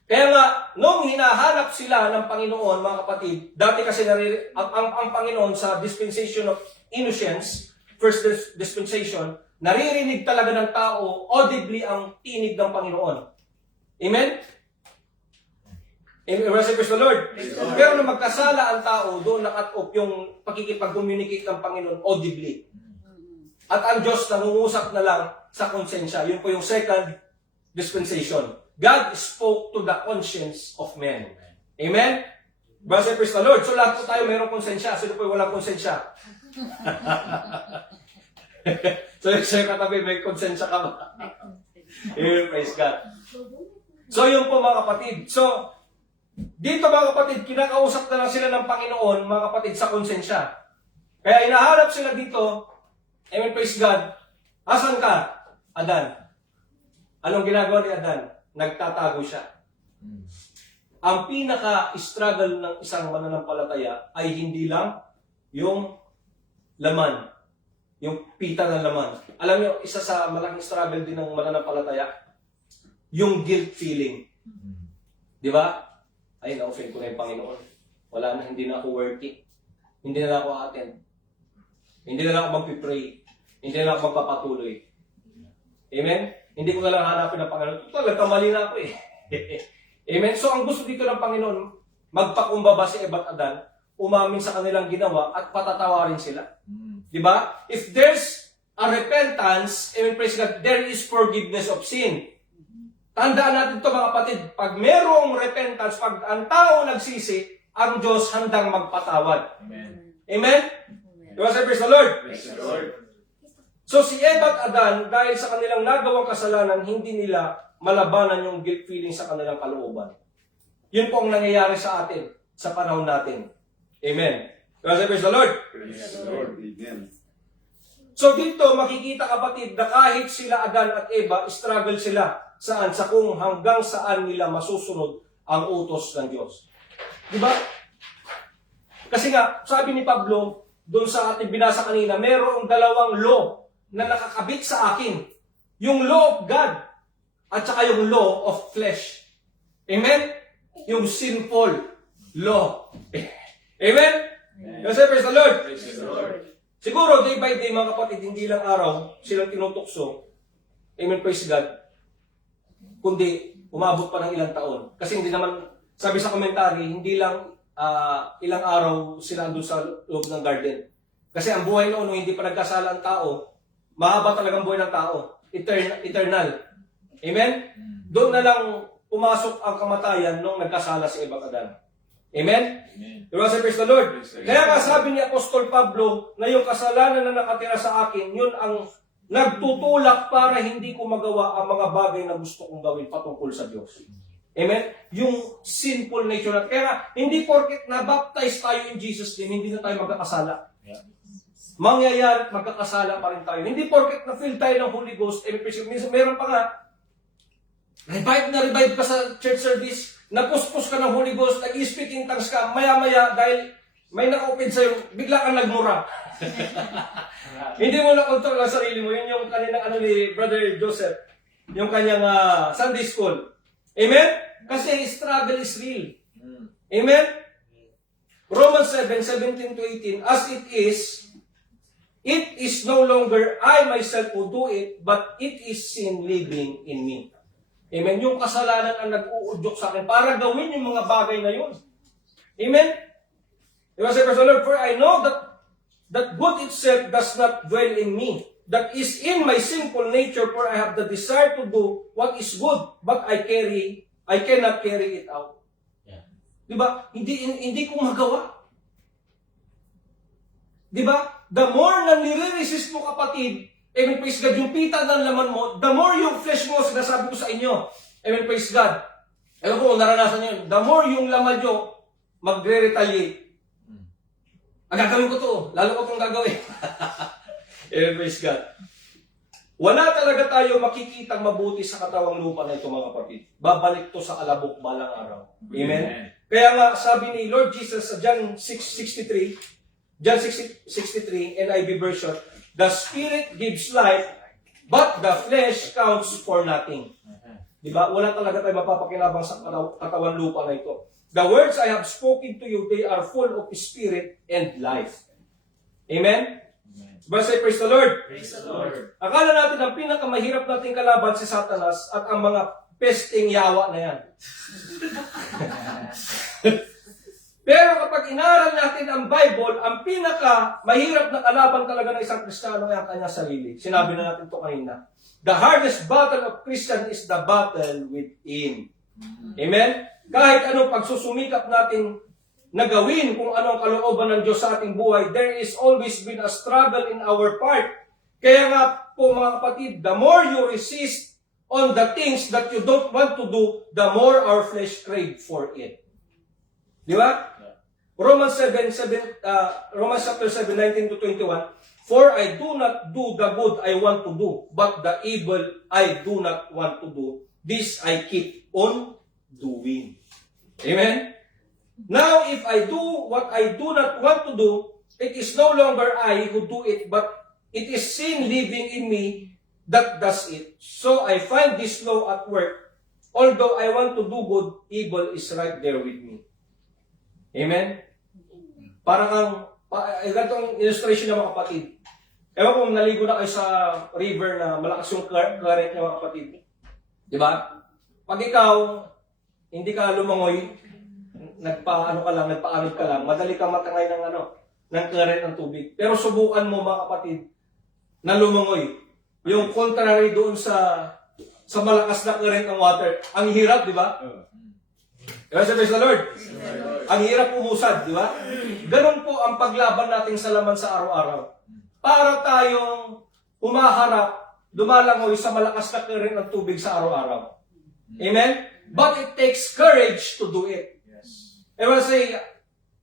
Kaya nga, nung hinahanap sila ng Panginoon, mga kapatid, dati kasi ang Panginoon sa dispensation of innocence, first dispensation, naririnig talaga ng tao audibly ang tinig ng Panginoon. Amen? Praise the Lord. Pero nung magkasala ang tao, doon na-cut off yung pakikipag-communicate ng Panginoon audibly. At ang Diyos nangungusap na lang sa konsensya. Yun po yung second dispensation. God spoke to the conscience of men. Amen? Praise the Lord. So lahat po tayo mayroong konsensya. Sino po yung walang konsensya? So yung sa'yo katabi, may konsensya ka ba? Amen, praise God. So yun po mga kapatid. So, dito mga kapatid, kinakausap na lang sila ng Panginoon, mga kapatid, sa konsensya. Kaya inaharap sila dito, amen, praise God, asan ka, Adan? Anong ginagawa ni Adan? Nagtatago siya. Ang pinaka-struggle ng isang mananampalataya ay hindi lang yung laman, yung pita ng laman. Alam niyo, isa sa malaking struggle din ng mananampalataya, yung guilt feeling. Di ba? Ay, na-offend ko na yung Panginoon. Wala na, hindi na ako worthy. Hindi na lang ako attend. Hindi na lang ako magpipray. Hindi na lang ako magpapatuloy. Amen? Hindi ko na lang hanapin ng Panginoon. Ito, nagkamali na ako eh. Amen? So, ang gusto dito ng Panginoon, magpakumbaba si Eva at Adan, umamin sa kanilang ginawa at patatawarin sila. Di ba? If there's a repentance, amen, praise God, there is forgiveness of sin. Tandaan natin ito mga kapatid, pag merong repentance, pag ang tao nagsisi, ang Diyos handang magpatawad. Amen. Amen? Praise the Lord. Praise the Lord. So si Eva at Adan, dahil sa kanilang nagawang kasalanan, hindi nila malabanan yung guilt feeling sa kanilang kalooban. Yun po ang nangyayari sa atin, sa panahon natin. Amen. Praise the Lord. Praise the Lord. Amen. So dito, makikita kapatid, na kahit sila Adan at Eva, struggle sila. Saan? Sa kung hanggang saan nila masusunod ang utos ng Diyos. Di ba? Kasi nga, sabi ni Pablo, doon sa ating binasa kanina, mayroong dalawang law na nakakabit sa akin. Yung law of God at saka yung law of flesh. Amen? Yung sinful law. Amen? Kasi praise the Lord. Praise the Lord. Siguro, day by day, mga kapatid, hindi lang araw silang tinutukso. Amen, praise God. Kundi, umabot pa ng ilang taon. Kasi hindi naman, sabi sa commentary, hindi lang ilang araw sila doon sa loob ng garden. Kasi ang buhay noon, nung hindi pa nagkasala ang tao, mahaba talagang buhay ng tao. Eternal. Amen? Doon na lang pumasok ang kamatayan nung nagkasala si Eva at Adan. Amen? Praise the Lord. Kaya nga sabi ni Apostol Pablo na yung kasalanan na nakatira sa akin, yun ang nagtutulak para hindi ko magawa ang mga bagay na gusto kong gawin patungkol sa Diyos. Amen? Yung sinful nature natin. Kaya nga, hindi porket na-baptize tayo in Jesus name, hindi na tayo magkakasala. Mangyayari, magkakasala pa rin tayo. Hindi porket na-fill tayo ng Holy Ghost, minsan meron pa nga, revive ka sa church service, napuspos ka ng Holy Ghost, nag-speak in tongues ka, maya-maya, dahil may na-open sa'yo, bigla kang nagmura. Hindi mo na-control ang sarili mo. Yun yung kaninang ni Brother Joseph, yung kanyang Sunday school. Amen? Kasi struggle is real. Amen? Romans 7:17-18, as it is no longer I myself who do it, but it is sin living in me. Amen? Yung kasalanan ang nag-uudyok sa akin para gawin yung mga bagay na yun. Amen? Diba sabi sa Lord, for I know that good itself does not dwell in me. That is in my sinful nature, for I have the desire to do what is good, but I cannot carry it out. Yeah. Diba? Hindi ko magawa. Diba? The more na nire-resist mo, kapatid, amen, praise God, yung pita ng laman mo, the more yung flesh mo, sinasabi ko sa inyo, amen, praise God. Ewan ko kung naranasan nyo yun, the more yung laman nyo, magre-retaliate. Gagawin ko to, lalo ko itong gagawin. Amen, praise God. Wala talaga tayo makikitang mabuti sa katawang lupa na ito, mga kapatid. Babalik to sa alabok balang araw. Amen? Kaya nga, sabi ni Lord Jesus sa John 6:63, NIV version, the Spirit gives life, but the flesh counts for nothing. Diba? Wala talaga tayo mapapakinabang sa katawan lupa na ito. The words I have spoken to you, they are full of spirit and life. Amen? Diba say, praise the Lord? Praise the Lord. Akala natin ang pinakamahirap nating kalaban si Satanas at ang mga pesting yawa na yan. Pero kapag inaral natin ang Bible, ang pinaka-mahirap na kalaban talaga ng isang Kristiyano ay ang kanyang sarili. Sinabi na natin ito kanina. The hardest battle of Christian is the battle within. Amen? Kahit anong pagsusumikap natin na gawin kung anong kalooban ng Diyos sa ating buhay, there is always been a struggle in our part. Kaya nga po mga kapatid, the more you resist on the things that you don't want to do, the more our flesh crave for it. Di ba? Romans chapter 7, 19-21, for I do not do the good I want to do, but the evil I do not want to do, this I keep on doing. Amen? Now, if I do what I do not want to do, it is no longer I who do it, but it is sin living in me that does it. So I find this law at work. Although I want to do good, evil is right there with me. Amen? Parang ganitong illustration ng mga kapatid. Ewan kung naligo na kayo sa river na malakas yung current ng mga kapatid. Di ba? Pag ikaw, hindi ka lumangoy, nagpaanod ka lang, madali kang matangay ng current ng tubig. Pero subukan mo mga kapatid na lumangoy. Yung contrary doon sa malakas na current ng water. Ang hirap, di ba? Diba, praise the Lord? Ang hirap umusad, di ba? Ganun po ang paglaban natin sa laman sa araw-araw. Para tayong humaharap, dumalangoy sa malakas na current ng tubig sa araw-araw. Amen? But it takes courage to do it. I want to say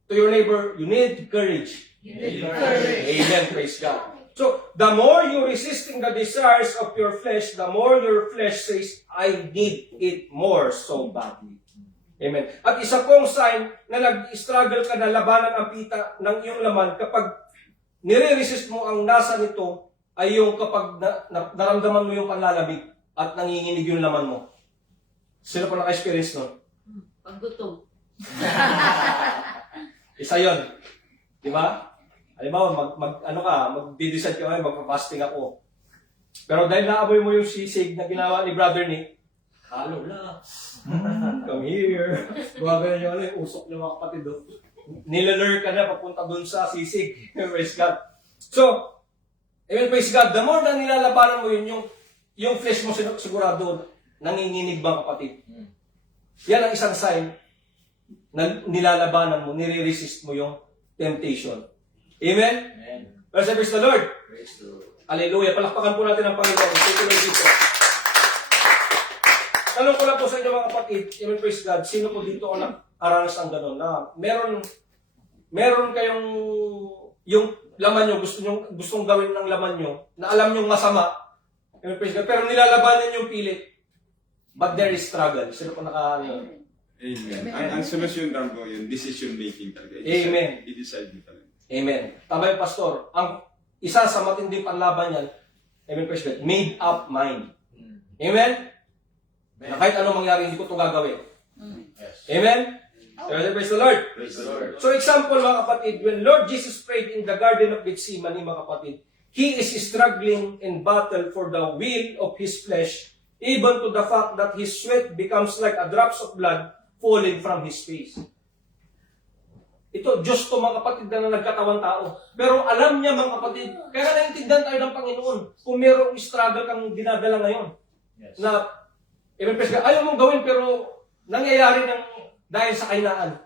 to your neighbor, you need courage. Amen, praise God. So, the more you're resisting the desires of your flesh, the more your flesh says, I need it more so badly. Amen. At isa pong sign na nag-struggle ka na labanan ang pita ng iyong laman kapag nire-resist mo ang nasa nito ay yung kapag naramdaman mo yung panlalamig at nanginginig yung laman mo. Sino pa naka-experience nun? Paggutom. Isa yun. Di ba? Halimbawa, mag-decide ka ngayon, magpa-fasting ako. Pero dahil naamoy mo yung sisig na ginawa ni Brother Nick, halo na. Come here. Gawagana yung yung usok ng mga kapatid doon. Nilalure ka na papunta doon sa sisig. Praise God. So, amen, praise God. The more na nilalabanan mo yun, yung flesh mo sigurado, nanginginig ba kapatid? Yan ang isang sign na nilalabanan mo, nire-resist mo yung temptation. Amen? Amen. Praise the Lord. Praise the Lord. Hallelujah. Palakpakan po natin ang Panginoon. Thank you, Lord Jesus. tanong ko lang po sa inyo mga kapatid, amen, praise God, sino po dito ang nakaranas ng gano'n na meron kayong yung laman nyo, gustong gawin ng laman nyo, na alam nyo masama, amen, praise God, pero nilalabanan yung pilit, but there is struggle. Sino po Amen. Ang solusyon lang po yun, decision making talaga. Amen. I-decide mo talaga. Amen. Tama yung pastor. Ang isa sa matinding panlaban yan, amen, praise God, made up mind. Amen? Na kahit anong mangyari, hindi ko ito gagawin. Amen? Praise the Lord. Praise the Lord. So example mga kapatid, when Lord Jesus prayed in the Garden of Gethsemane, mga kapatid, He is struggling in battle for the will of His flesh, even to the fact that His sweat becomes like a drops of blood falling from His face. Ito, Diyos to mga kapatid na nagkatawang tao. Pero alam niya mga kapatid, kaya naintindihan tayo ng Panginoon kung mayroong struggle kang dinadala ngayon. Yes. Na, ayaw mong gawin pero nangyayari dahil sa kahinaan.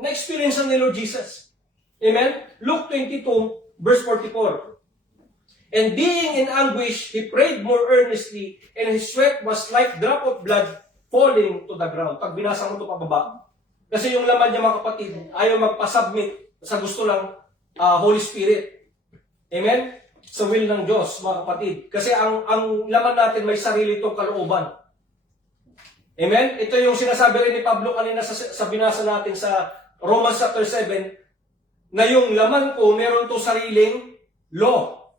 Na-experience ni Lord Jesus. Amen? Luke 22, verse 44. And being in anguish, he prayed more earnestly, and his sweat was like drop of blood falling to the ground. Pag binasa mo ito pababa. Kasi yung laman niya mga kapatid, ayaw magpasubmit sa gusto ng Holy Spirit. Amen? Sa will ng Diyos, mga kapatid. Kasi ang laman natin may sarili itong kalooban. Amen? Ito yung sinasabi rin ni Pablo kanina sa binasa natin sa Romans chapter 7, na yung laman ko meron to sariling law.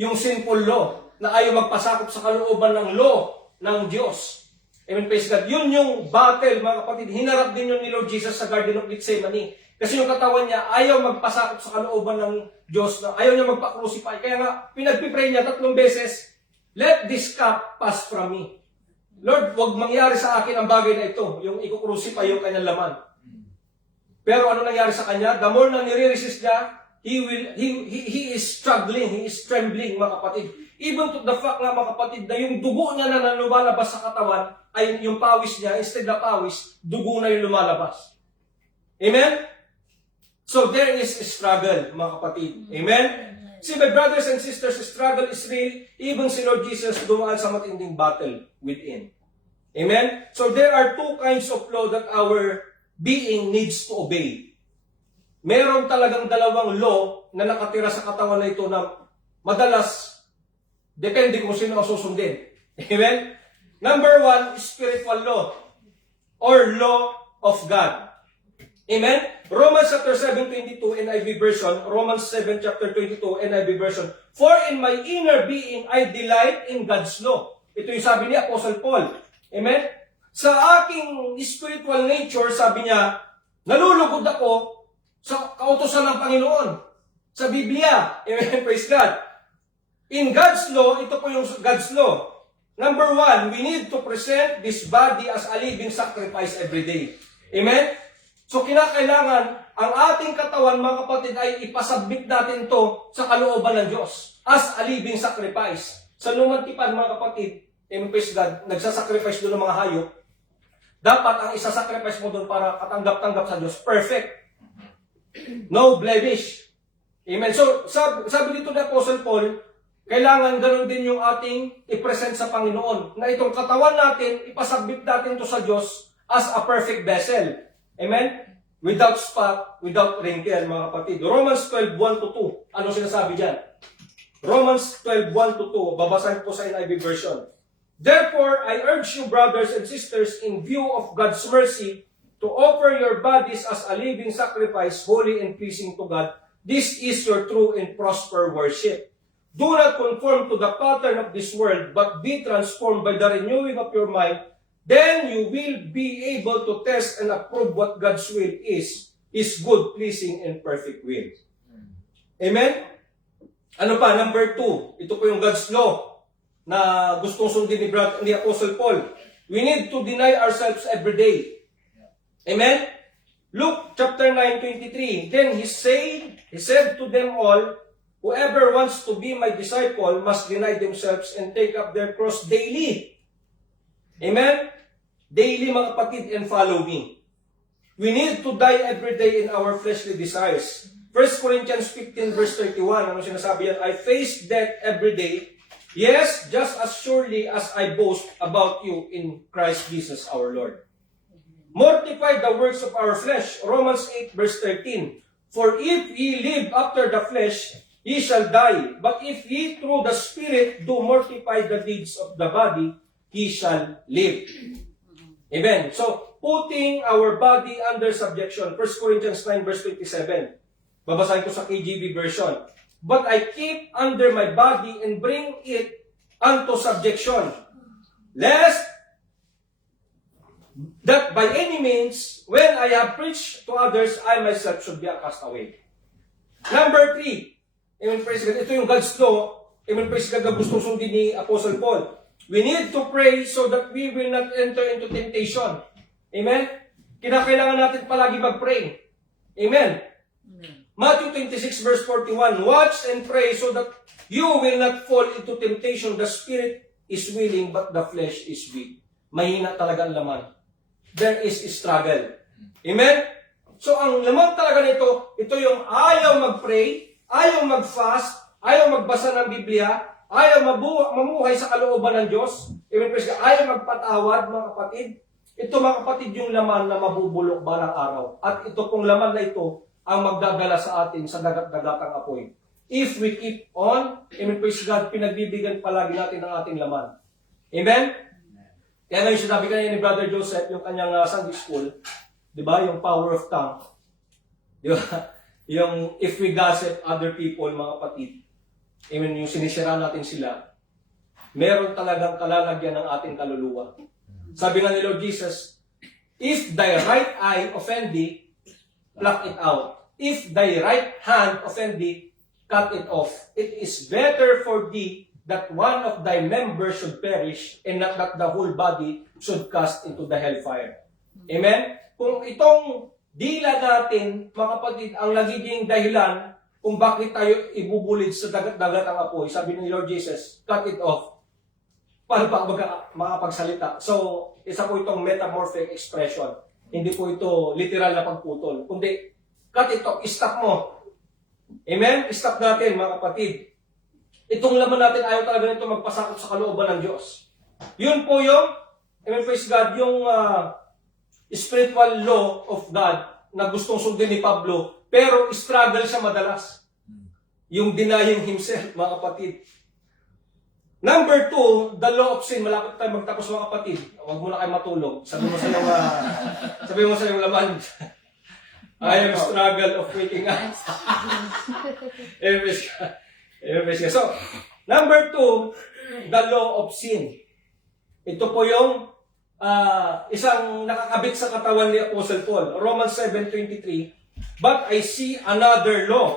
Yung sinful law, na ayaw magpasakop sa kalooban ng law ng Diyos. Amen, praise God. Yun yung battle, mga kapatid. Hinarap din yun ni Lord Jesus sa Garden of Gethsemane. Kasi yung katawan niya, ayaw magpasakop sa kalooban ng Diyos, na ayaw niya magpa-crucify. Kaya nga, pinagpipray niya 3 beses, let this cup pass from me. Lord, wag mangyari sa akin ang bagay na ito, yung ikukrusify yung kanyang laman. Pero ano nangyari sa kanya? The more na nire-resist niya, he is struggling, he is trembling, mga kapatid. Even to the fact na, mga kapatid, na yung dugo niya na lumalabas sa katawan, ay yung pawis niya, instead na pawis, dugo na yung lumalabas. Amen? So there is a struggle, mga kapatid. Amen? See, my brothers and sisters, the struggle is real. Even si Lord Jesus dumaan sa matinding battle within. Amen? So there are 2 kinds of law that our being needs to obey. Meron talagang 2 law na nakatira sa katawan na ito na madalas, depende kung sino ang susundin. Amen? Number 1, spiritual law or law of God. Amen? Romans chapter 7:22 NIV version, Romans 7 chapter 22 NIV version. For in my inner being I delight in God's law. Ito yung sabi ni Apostle Paul. Amen? Sa aking spiritual nature, sabi niya, nalulugod ako sa kautusan ng Panginoon. Sa Biblia. Amen? Praise God. In God's law, ito po yung God's law. Number 1, we need to present this body as a living sacrifice every day. Amen? So kinakailangan, ang ating katawan, mga kapatid, ay ipasubmit natin to sa kalooban ng Diyos as a living sacrifice. Sa lumang tipan, mga kapatid, amen, praise God, nagsasacrifice doon ng mga hayop. Dapat ang isasacrifice mo doon para katanggap-tanggap sa Diyos, perfect. No blemish. Amen. So, sabi dito ni Apostle Paul, kailangan ganun din yung ating i-present sa Panginoon. Na itong katawan natin, ipasubmit natin to sa Diyos as a perfect vessel. Amen? Without spot, without wrinkle, mga kapatid. Romans 12:1-2. Ano sinasabi dyan? Romans 12:1-2. Babasahin po sa NIV version. Therefore, I urge you, brothers and sisters, in view of God's mercy, to offer your bodies as a living sacrifice, holy and pleasing to God. This is your true and prosper worship. Do not conform to the pattern of this world, but be transformed by the renewing of your mind. Then you will be able to test and approve what God's will is His good, pleasing, and perfect will. Amen? Ano pa? Number 2. Ito po yung God's law na gustong sundin ni Apostle Paul. We need to deny ourselves every day. Amen? Luke chapter 9:23. Then he said to them all, whoever wants to be my disciple must deny themselves and take up their cross daily. Amen? Daily, mga kapatid, and follow me. We need to die every day in our fleshly desires. 1 Corinthians 15 verse 31, ano sinasabi yan? I face death every day Yes, just as surely as I boast about you in Christ Jesus our Lord. Mortify the works of our flesh. Romans 8 verse 13. For if ye live after the flesh, ye shall die. But if ye through the Spirit do mortify the deeds of the body, ye shall live. Amen. So, putting our body under subjection. 1 Corinthians 9 verse 27. Babasahin ko sa KJV version. But I keep under my body and bring it unto subjection, lest that by any means, when I have preached to others, I myself should be a castaway. Number 3, amen, praise God. Ito yung God's law, amen, praise God, na gustong sundin ni Apostle Paul. We need to pray so that we will not enter into temptation. Amen? Kinakailangan natin palagi mag-pray. Amen? Matthew 26 verse 41, watch and pray so that you will not fall into temptation. The spirit is willing but the flesh is weak. Mahina talaga ang laman. There is a struggle. Amen? So ang laman talaga nito, ito yung ayaw mag-pray, ayaw mag-fast, ayaw magbasa ng Biblia, ayaw mamuhay sa kalooban ng Diyos. Amen? Ayaw magpatawad, mga kapatid. Ito, mga kapatid, yung laman na mabubulok balang araw. At ito pong laman na ito, ang magdadala sa atin sa dagat-dagatang apoy. If we keep on, amen, praise God, pinagbibigyan palagi natin ang ating laman. Amen? Kaya ngayon sinabi kanina ni Brother Joseph, yung kanyang Sunday school, di ba, yung power of tongue. Di ba? Yung if we gossip other people, mga kapatid, amen, yung sinisira natin sila, meron talagang kalalagyan ng ating kaluluwa. Sabi nga ni Lord Jesus, if thy right eye offend thee, pluck it out. If thy right hand offend thee, cut it off. It is better for thee that one of thy members should perish and not that the whole body should cast into the hellfire. Amen? Kung itong dila natin, mga kapatid, ang nagiging dahilan kung bakit tayo ibubulid sa dagat-dagat ang apoy, sabi ni Lord Jesus, cut it off. Paano pa makapagsalita? So, isa po itong metamorphic expression. Hindi po ito literal na pagputol. Kundi, cut it off, stop mo. Amen? Stop natin, mga kapatid. Itong laman natin, ayaw talaga nito magpasakop sa kalooban ng Diyos. Yun po yung, amen, praise God, yung spiritual law of God na gustong sundin ni Pablo, pero struggle siya madalas. Yung denying himself, mga kapatid. Number 2, the law of sin. Malapit tayo magtapos, mga kapatid. Huwag mo na kayo matulog. Sabi mo sa yung laman. I am struggle of waking up. So, number 2, the law of sin. Ito po yung isang nakakabit sa katawan ni Apostle Paul. Romans 7:23. But I see another law.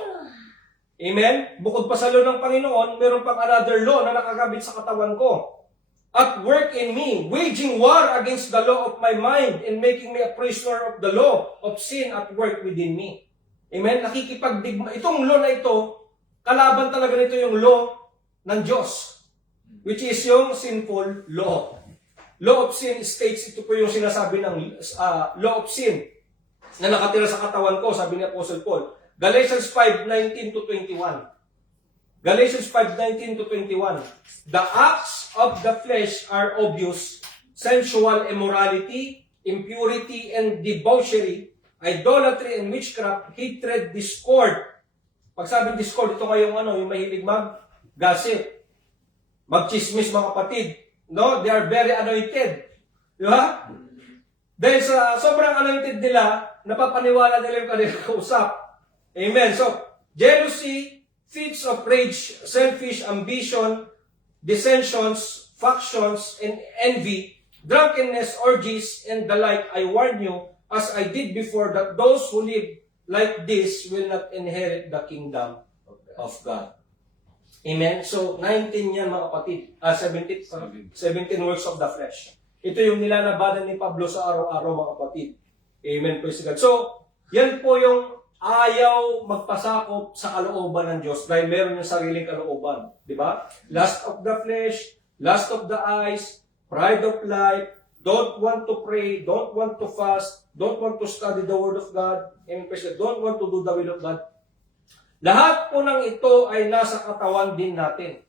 Amen? Bukod pa sa law ng Panginoon, meron pang another law na nakakabit sa katawan ko. At work in me, waging war against the law of my mind and making me a prisoner of the law of sin at work within me. Amen? Nakikipagdigma. Itong law na ito, kalaban talaga nito yung law ng Diyos, which is yung sinful law. Law of sin states, ito po yung sinasabi ng law of sin na nakatira sa katawan ko, sabi ni Apostle Paul. Galatians 5:19-21. Galatians 5:19-21. The acts of the flesh are obvious: sensual immorality, impurity and debauchery, idolatry and witchcraft, hatred, discord. Pag sabing discord, ito ngayong yung mahilig mag-gossip, mag-chismis, mga kapatid. No? They are very anointed. Di ba? Dahil sa sobrang anointed nila, napapaniwala nila yung kanilang kausap. Amen. So, jealousy, fits of rage, selfish ambition, dissensions, factions, and envy, drunkenness, orgies, and the like, I warn you, as I did before, that those who live like this will not inherit the kingdom of God. Amen? So, 19 yan, mga kapatid. 17 works of the flesh. Ito yung nilalabanan ni Pablo sa araw-araw, mga kapatid. Amen, praise God. So, yan po yung ayaw magpasakop sa kalooban ng Diyos dahil meron yung sariling kalooban. Di ba? Lust of the flesh, lust of the eyes, pride of life, don't want to pray, don't want to fast, don't want to study the Word of God, and don't want to do the will of God. Lahat po ng ito ay nasa katawan din natin.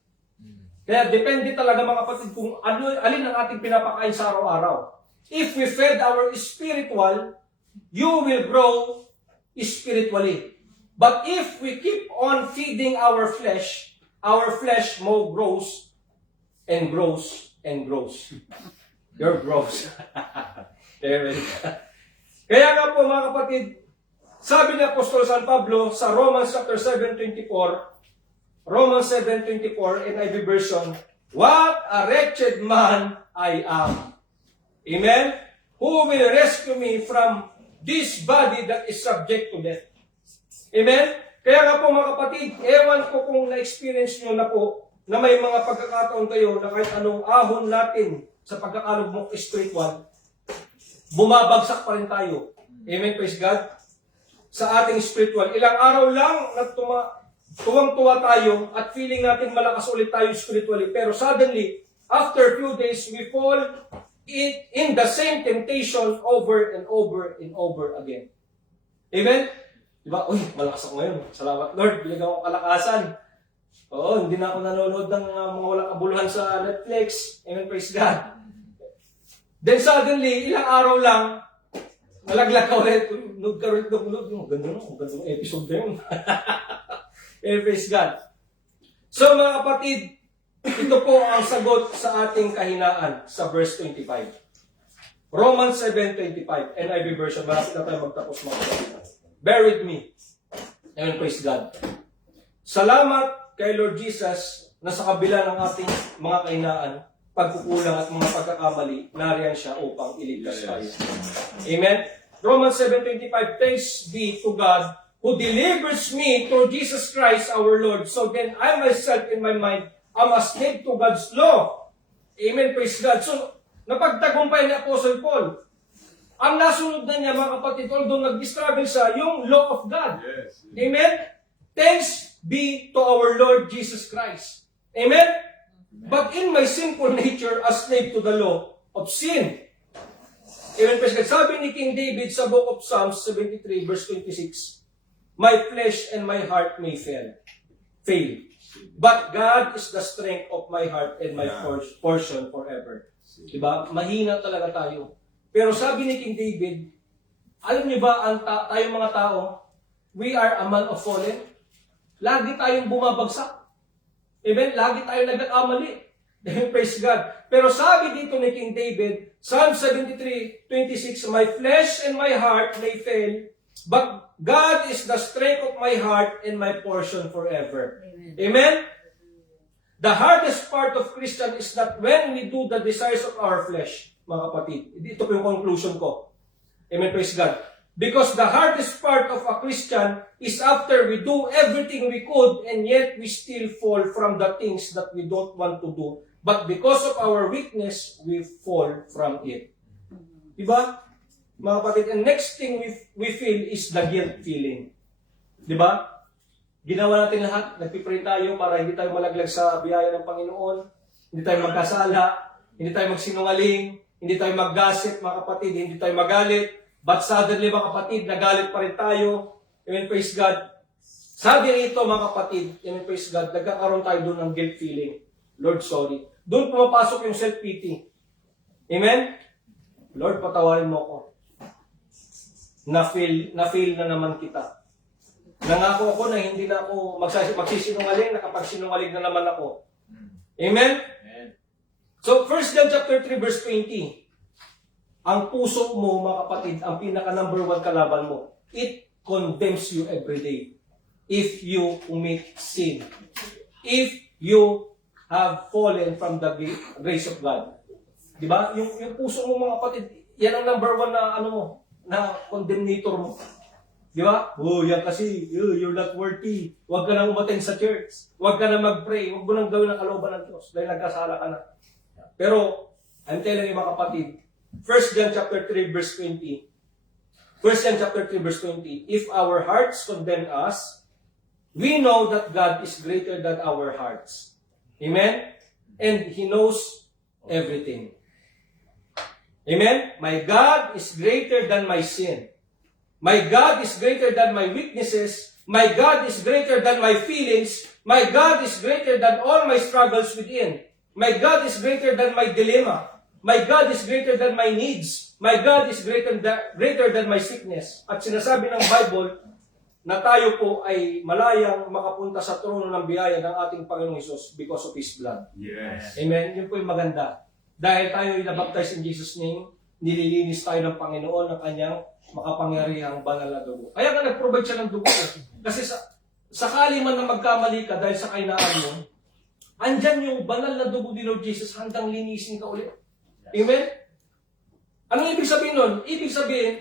Kaya depende talaga mga kapatid kung alin ang ating pinapakain sa araw-araw. If we fed our spiritual, you will grow spiritually. But if we keep on feeding our flesh more grows and grows and grows. Your grows. Amen. Kaya nga po mga kapatid, sabi ni Apostol San Pablo sa Romans chapter 7:24, Romans 7:24 NIV version, what a wretched man I am. Amen? Who will rescue me from this body that is subject to death? Amen? Kaya nga po mga kapatid, ewan ko kung na-experience nyo na po na may mga pagkakataon kayo na kahit anong ahon natin sa pagkakalog mo spiritual, bumabagsak pa rin tayo. Amen, praise God. Sa ating spiritual. Ilang araw lang na tuwang-tuwa tayo at feeling natin malakas ulit tayo spiritually. Pero suddenly, after few days, we fall in the same temptation over and over and over again. Amen? Diba? Uy, malakas ako ngayon. Salamat Lord, binigyan ko kalakasan. Oo, hindi na ako nanonood ng mga walang kabuluhan sa Netflix. Amen, praise God. Then suddenly, ilang araw lang, nalaglag ka ulit. Nagkaroon. Ganda ng episode na yun. Amen, praise God. So mga kapatid, ito po ang sagot sa ating kahinaan sa verse 25. Romans 7:25, NIV version. Marami na tayo magtapos mga kapatid. Bear with me. Amen, praise God. Salamat kay Lord Jesus na sa kabila ng ating mga kahinaan, pagkukulang at mga pagkakamali, nariyan siya upang iligtas tayo. Amen? Romans 7:25, thanks be to God who delivers me through Jesus Christ our Lord. So then I myself in my mind am a slave to God's law. Amen, praise God. So, napagtagumpay ni Apostle Paul. Ang nasunod na niya mga kapatid, although nag-struggle siya, yung law of God. Yes. Amen? Thanks be to our Lord Jesus Christ. Amen? But in my sinful nature, a slave to the law of sin. Amen, praise God. Sabi ni King David sa book of Psalms 73 verse 26, my flesh and my heart may fail. But God is the strength of my heart and my portion forever. Diba? Mahina talaga tayo. Pero sabi ni King David, alam niyo ba, tayong mga tao, we are a man of fallen. Lagi tayong bumabagsak. Amen? Lagi tayong nagkakamali. Amen? Praise God. Pero sabi dito ni King David, Psalm 73:26, my flesh and my heart may fail, but God is the strength of my heart and my portion forever. Amen? The hardest part of Christian is that when we do the desires of our flesh, mga kapatid, ito po yung conclusion ko. Amen, praise God. Because the hardest part of a Christian is after we do everything we could and yet we still fall from the things that we don't want to do. But because of our weakness, we fall from it. Diba? Mga kapatid, and next thing we feel is the guilt feeling. Diba? Ginawa natin lahat, nagpipray tayo para hindi tayo malaglag sa biyaya ng Panginoon, hindi tayo magkasala, hindi tayo magsinungaling, hindi tayo mag-gossip, mga kapatid, hindi tayo magalit. But suddenly, mga kapatid, nagalit pa rin tayo. Amen, praise God. Sabi rito, mga kapatid, amen, praise God, nagkakaroon tayo doon ng guilt feeling. Lord, sorry. Doon pumapasok yung self-pity. Amen? Lord, patawarin mo ako. Na-fail na naman kita. Nangako ako na hindi na ako magsisinungaling, nakapagsinungaling na naman ako. Amen? So, 1 John chapter 3 verse 20. Ang puso mo, mga kapatid, ang pinaka number 1 kalaban mo. It condemns you every day. If you commit sin. If you have fallen from the grace of God. Diba? Yung puso mo, mga kapatid, yan ang number 1 na na condemnator mo. Di ba? Oh, yan kasi, you're not worthy. Huwag ka nang umattend sa church. Huwag ka nang mag-pray. Huwag mo nang gawin ang kalooban ng Diyos dahil nagkasala ka na. Pero, I'm telling you mga kapatid, 1 John chapter 3 verse 20. 1 John chapter 3 verse 20. If our hearts condemn us, we know that God is greater than our hearts. Amen? And He knows everything. Amen? My God is greater than my sin. My God is greater than my weaknesses. My God is greater than my feelings. My God is greater than all my struggles within. My God is greater than my dilemma. My God is greater than my needs. My God is greater than my sickness. At sinasabi ng Bible na tayo po ay malayang makapunta sa trono ng biyaya ng ating Panginoong Hesus because of His blood. Yes. Amen? Yun po yung maganda. Dahil tayo ay nabaptize in Jesus' name, nililinis tayo ng Panginoon ng kanyang makapangyarihang banal na dugo. Kaya nga nag-provide siya ng dugo. Kasi sakali man na magkamali ka dahil sa kainaan mo, andyan yung banal na dugo ni Lord Jesus, handang linisin ka ulit. Amen? Anong ibig sabihin nun? Ibig sabihin,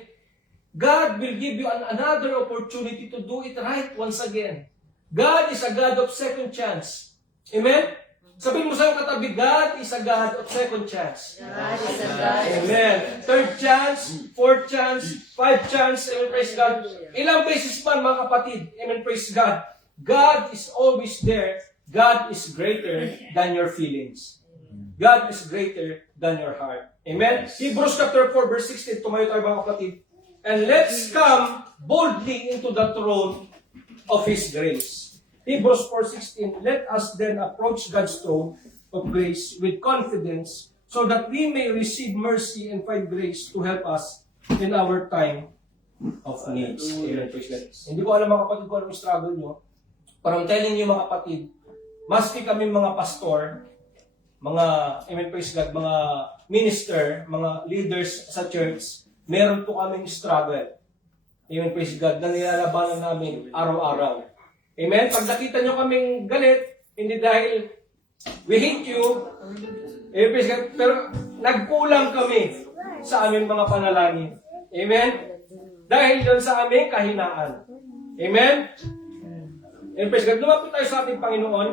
God will give you another opportunity to do it right once again. God is a God of second chance. Amen? Sabihin mo sa iyong katabi, God is a God of second chance. God is a God. Amen. Third chance, fourth chance, fifth chance. Amen, praise God. Ilang beses man, mga kapatid. Amen, praise God. God is always there. God is greater than your feelings. God is greater than your heart. Amen? Hebrews chapter 4, verse 16. Tumayo tayo, mga kapatid. And let's come boldly into the throne of His grace. Hebrews 4:16, let us then approach God's throne of grace with confidence so that we may receive mercy and find grace to help us in our time of needs. Amen. Praise God. Hindi ko alam, mga kapatid, kung anong struggle nyo. But I'm telling you, mga kapatid, maski kami mga pastor, mga, amen, praise God, mga minister, mga leaders sa church, meron po kaming struggle. Amen, praise God, na nilalabanan namin araw-araw. Amen? Pag nakita nyo kaming galit, hindi dahil we hate you, amen, praise God, pero nagkulang kami sa aming mga panalangin. Amen? Dahil doon sa aming kahinaan. Amen? Amen, praise God. Lumapit tayo sa ating Panginoon.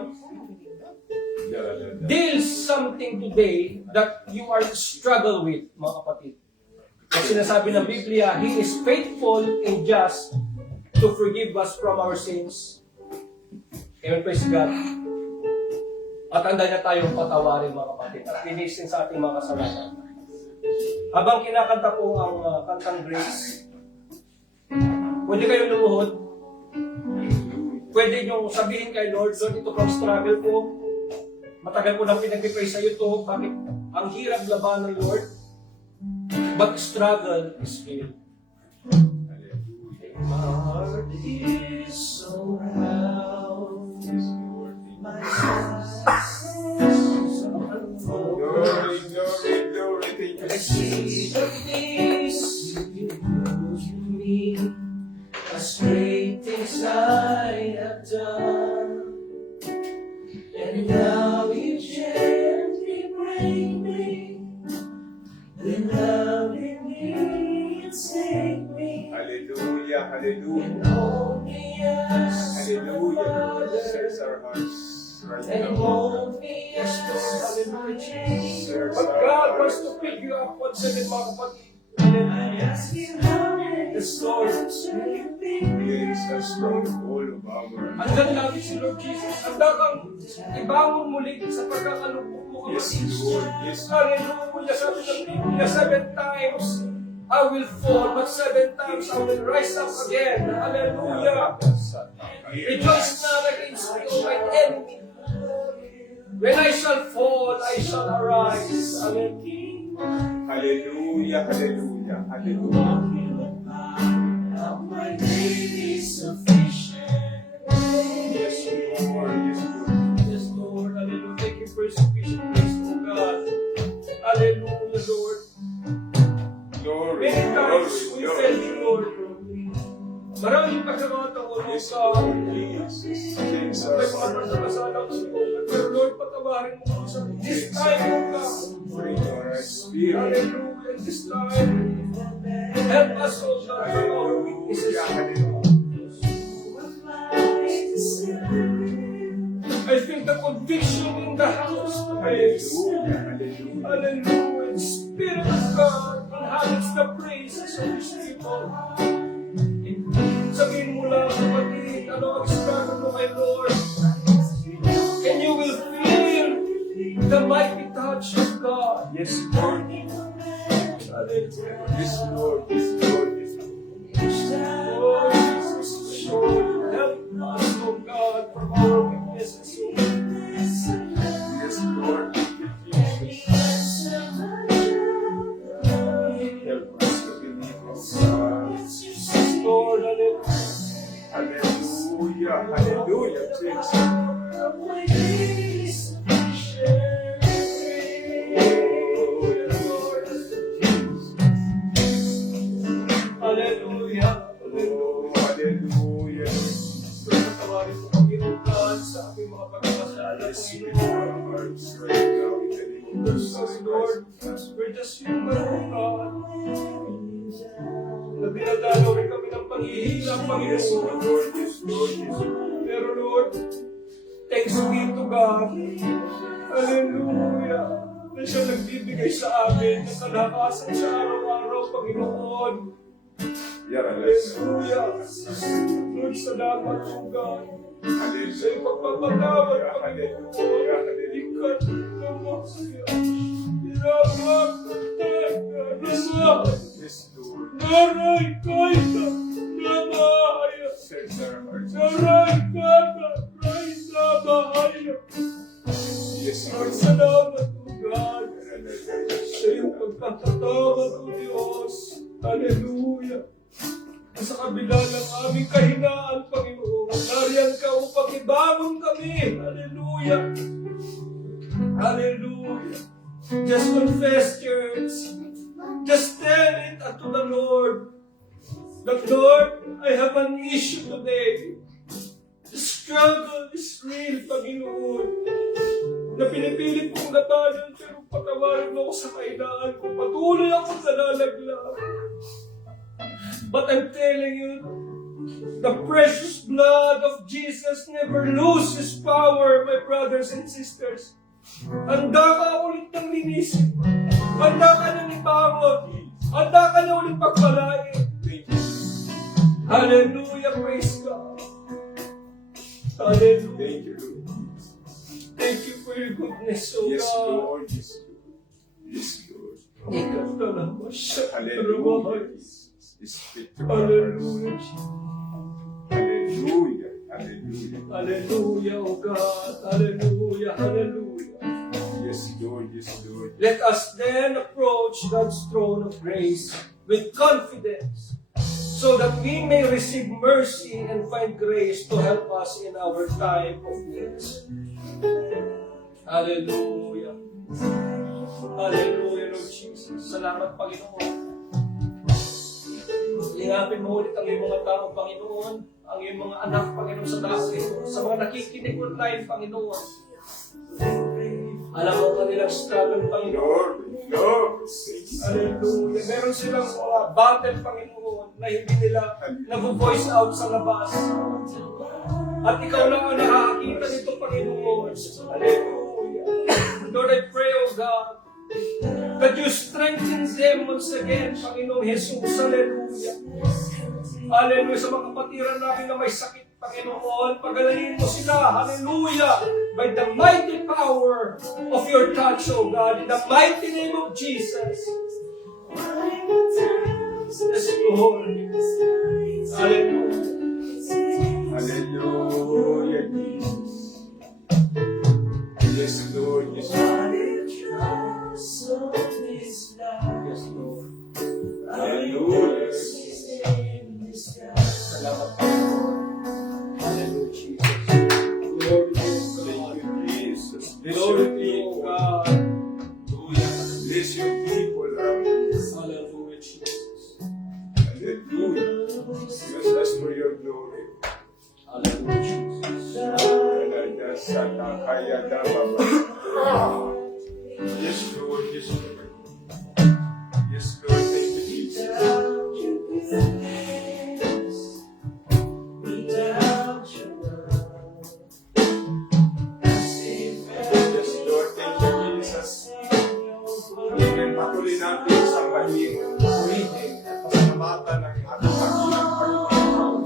Deal something today that you are struggle with, mga kapatid. Kasi sinasabi ng Biblia, He is faithful and just to forgive us from our sins. Amen, praise God. At handa niya tayong patawarin, mga kapatid, at linisin sa ating mga kasalanan. Habang kinakanta po ang kantang Grace, pwede kayong lumuhod. Pwede nyo sabihin kay Lord, Lord, ito pang struggle ko. Matagal ko nang pinag-pray sa iyo to. Bakit ang hirap labanan, Lord? But struggle is real. My heart is so proud. My Glory, glory, glory. Thank you, I see the things you do to me, as great things I have done, and now you gently bring me, then loving me and save me, Hallelujah, and hallelujah. hold me as your Hallelujah. father, Search our hearts right and now. hold me as your Jesus. But God wants to pick you up once again, mga kapatid. Yes, Lord. Please, us from all of our Andan natin si Lord Jesus. Handa kang ibangon muli sa pagkakalupok mo, Yes, kapatid. Lord. Yes, Hallelujah. Sabi ng Biblia, 7 times I will fall, but 7 times I will rise up again. Hallelujah. Rejoice not against me, O my enemy. When I shall fall, I shall arise. Hallelujah. Hallelujah, hallelujah, hallelujah. My name is sufficient. Yes, Lord, yes, Lord. Yes, Lord. Hallelujah. Thank you for sufficient grace, O God. Hallelujah, Lord. Glory, Many times glory, we fail you, glory. Lord. Maraming pagkakataon, O Yes, God. Lord, yes. Cleanse our May mga hearts. pagkakasala ko sa iyo. Pero Lord, patawarin mo kami sa this time, O God. Bring our spirit. Hallelujah. This time. Help us, O God, from our weaknesses. I feel the conviction in the house today. Hallelujah, hallelujah. Hallelujah. Spirit of God inhabits the praises of His people. Sabihin mo lang, kapatid, ano ang struggle mo kay Lord? And you will feel the mighty touch of God. Yes, Lord. Hallelujah. Yes, Lord. Yes, Lord. Yes, Lord. Oh, Jesus, Lord, help us, oh God, from our weakness. Hallelujah, Jesus. Hallelujah. Oh, hallelujah. Patawarin po kami ng God sa aming mga pagkakasala, Panginoon. Hearts right now in the name of Jesus Lord, Christ. we're just human, oh God. Na dinadalaw rin kami ng paghihila, Yes, Panginoon. Lord, yes, Lord, yes, Lord. Pero Lord, thanks be to God. Hallelujah. Na siya nagbibigay sa amin ng kalakasan sa araw-araw, Panginoon. Yes. Hallelujah. Lord, salamat po God. Sa Hallelujah. ipagpapatawad, Panginoon. Hallelujah. Hallelujah. Ikat na mo siya. Hirapap na tayo. Yes, Lord. Naray kaita na bahaya. Search our hearts. Naray kata, ray na bahaya. Yes, Lord, Lord. salamat po God. Sa iyong pagkakatawad, O Diyos. Hallelujah. Sa kabila ng aming kahinaan, Panginoon, nariyan ka upang ibangon kami. Hallelujah. Hallelujah. Just confess, church. Just tell it unto the Lord. That, Lord, I have an issue today. The struggle is real, Panginoon. Na pinipilit kong labanan, pero patawarin mo ako sa kahinaan ko. Patuloy akong nalalaglag. But I'm telling you, the precious blood of Jesus never loses power, my brothers and sisters. Handa ka ulit ng linisin. Handa ka nang ibangon. Handa ka na ulit pagpalain. Hallelujah, praise God. Hallelujah. Thank you, Lord. Thank you for your goodness, O Yes, God. Lord. Yes, Lord. Yes, Lord. Ikaw talaga siya. Hallelujah. Speak to our hearts. Hallelujah, Jesus. Hallelujah. Hallelujah. Hallelujah, O God. Hallelujah, hallelujah. Yes, Lord. Yes, Lord. Let us then approach God's throne of grace with confidence so that we may receive mercy and find grace to help us in our time of need. Hallelujah. Hallelujah, Lord Jesus. Salamat, Panginoon. Ingapin mo ulit ang iyong mga tao, Panginoon, ang iyong mga anak, Panginoon, sa dati, sa mga nakikinig online, Panginoon. Alam mo ang kanilang struggle, Panginoon. Lord. Lord. Hallelujah. Meron silang mga battle, Panginoon, na hindi nila nag-voice out sa labas. At ikaw lang ang nakakakita nito, Panginoon. Hallelujah. Lord, I pray, O God, that you strengthen them once again, Panginoong Jesus. Hallelujah. Hallelujah. Sa mga kapatiran namin na may sakit, Panginoon, pagalangin mo sila. Hallelujah. By the mighty power of your touch, O God, in the mighty name of Jesus. Yes, Lord. Hallelujah. Hallelujah, Jesus. Yes, Lord. Yes, Lord. Yes, Lord. Hallelujah. Salamat, Panginoon. Hallelujah, Jesus. Glory to you, Thank God. you, Jesus. Bless Glory your to you, people. God. Bless your people around us. Hallelujah, Jesus. Hallelujah. Bless us for your glory. Hallelujah, Jesus. Yes, Lord. Yes, Lord. Yes, Lord. Thank you, Jesus. Yes, Lord. Thank you, Jesus. Pagiging patuloy natin sa maging purihin at pasalamatan ng ating Panginoon.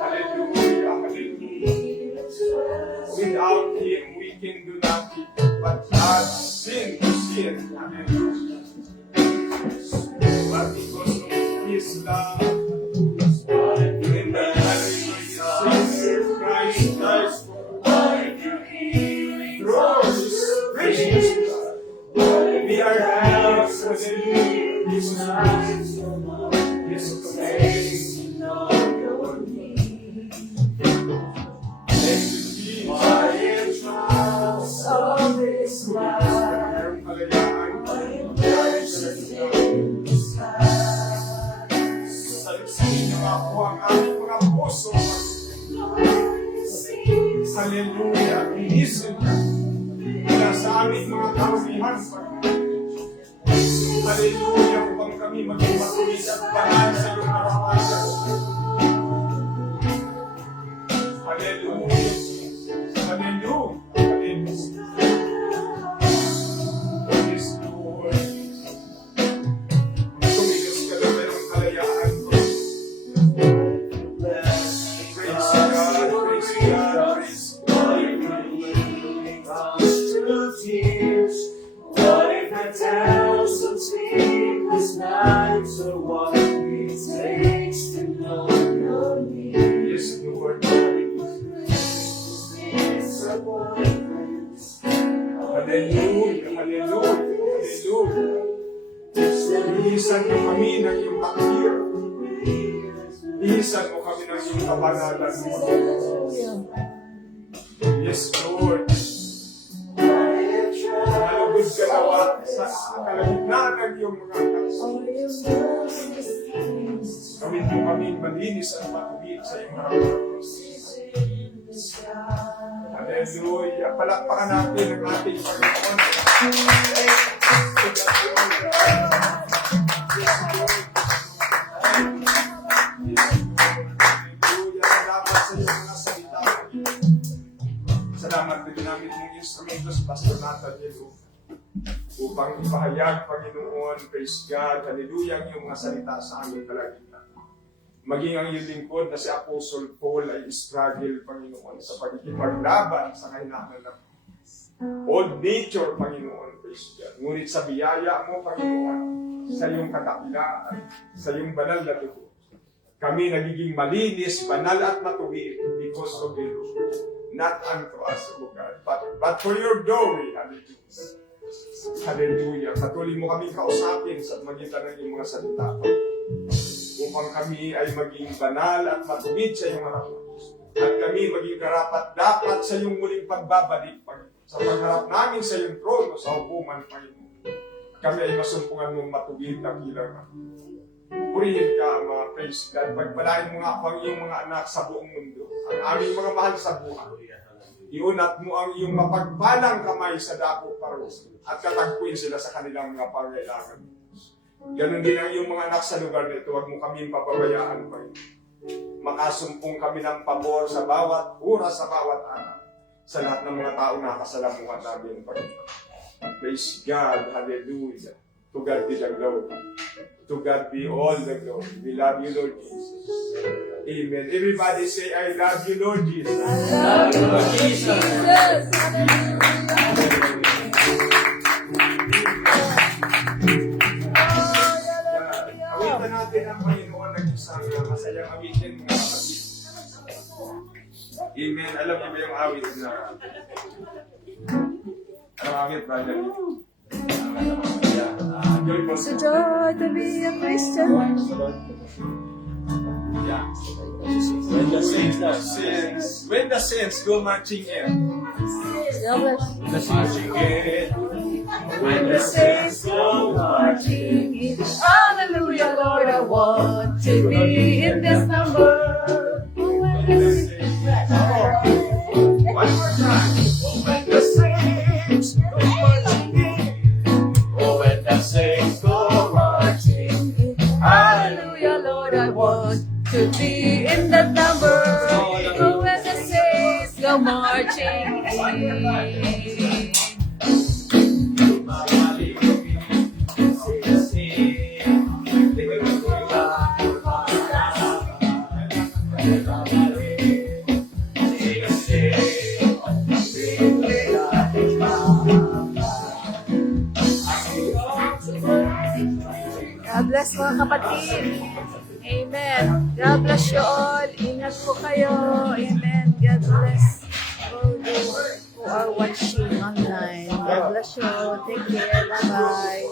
Hallelujah. Hallelujah. Without Him, we can do nothing but add sin to sin. Hallelujah. But because of His love, in the Savior Christ dies for us. Through His precious blood, we are helped with Jesus Christ. His grace. po ang aming mga puso. Hallelujah. Inisip mula sa aming mga karumihan. Hallelujah. Upang kami maging matulis at banal sa iyong harapan. Hallelujah. Hallelujah. Hallelujah. Praise the Lord. Tumilos ka na mayroong kalayaan. Praise God. Praise God. Praise What if the tales of sleepless nights are what it takes to know your need? Yes, Lord. Disappointments. Hallelujah. Hallelujah. Hallelujah. Iisan mo kami ng iyong takdir. Iisan mo kami ng iyong kabanalan. Yes, Lord. Malugod ka nawa sa kalagitnaan ng iyong mga anak. Gawin mo kami malinis at matuwid sa iyong harapan. Hallelujah. Palakpakan natin ang ating Panginoon. Hallelujah. Salamat sa iyong mga salita. Salamat din namin ng instrumentos, Pastor Nathan Yelo, upang ipahayag, Panginoon, praise God, hallelujah, ang iyong mga salita sa aming kalagitnaan. Maging ang iyong lingkod na si Apostle Paul ay struggle, Panginoon, sa pagkikipaglaban sa kahinaan ng old nature, Panginoon, praise God. Ngunit sa biyaya mo, Panginoon, sa iyong katakilaan, sa iyong banal na dugo, kami nagiging malinis, banal at matuwid because of you. Not unto us, O God, but for your glory. Hallelujah. Hallelujah. Patuloy mo kami kausapin sa magitan ng iyong mga salita. Upang kami ay maging banal at matuwid sa iyong harapan. At kami maging karapat-dapat sa iyong muling pagbabalik. Sa pagharap namin sa iyong trono, sa hukuman, Panginoon. Kami ay masumpungan mong matuwid na bilang. Purihin ka, mga praise God. Pagpalain mo nga ang iyong mga anak sa buong mundo. Ang aming mga mahal sa buhay. Iunat mo ang iyong mapagpalang kamay sa dako paros at katagpuin sila sa kanilang mga pangailangan. Ganon din ang iyong mga anak sa lugar nito. Huwag mo kami papabayaan, Panginoon. Makasumpong kami ng pabor sa bawat oras, sa bawat anak. Sa lahat ng mga tao na kasalamuhan namin, Panginoon. Praise God. Hallelujah. To God be the glory. To God be all the glory. We love you, Lord Jesus. Amen. Everybody say, I love you, Lord Jesus. Love you, Lord Jesus. Awitan natin ang Panginoon ng isang masayang awitin, mga kapatid. Amen. Alam niyo ba yung awit na... Anong awit, brother? It's a joy to be a Christian. Yeah. When the saints go marching in. Marching in. When the saints go marching in. Hallelujah, Lord, I want to be in this number. One more time. When the saints go marching in. Oh, when the saints go marching, Hallelujah, Lord, I want to be in that number. Oh, when the saints go marching in. God bless mga kapatid. Amen. God bless you all. Ingat po kayo. Amen. God bless all those who are watching online. God bless you. Take care. Bye-bye.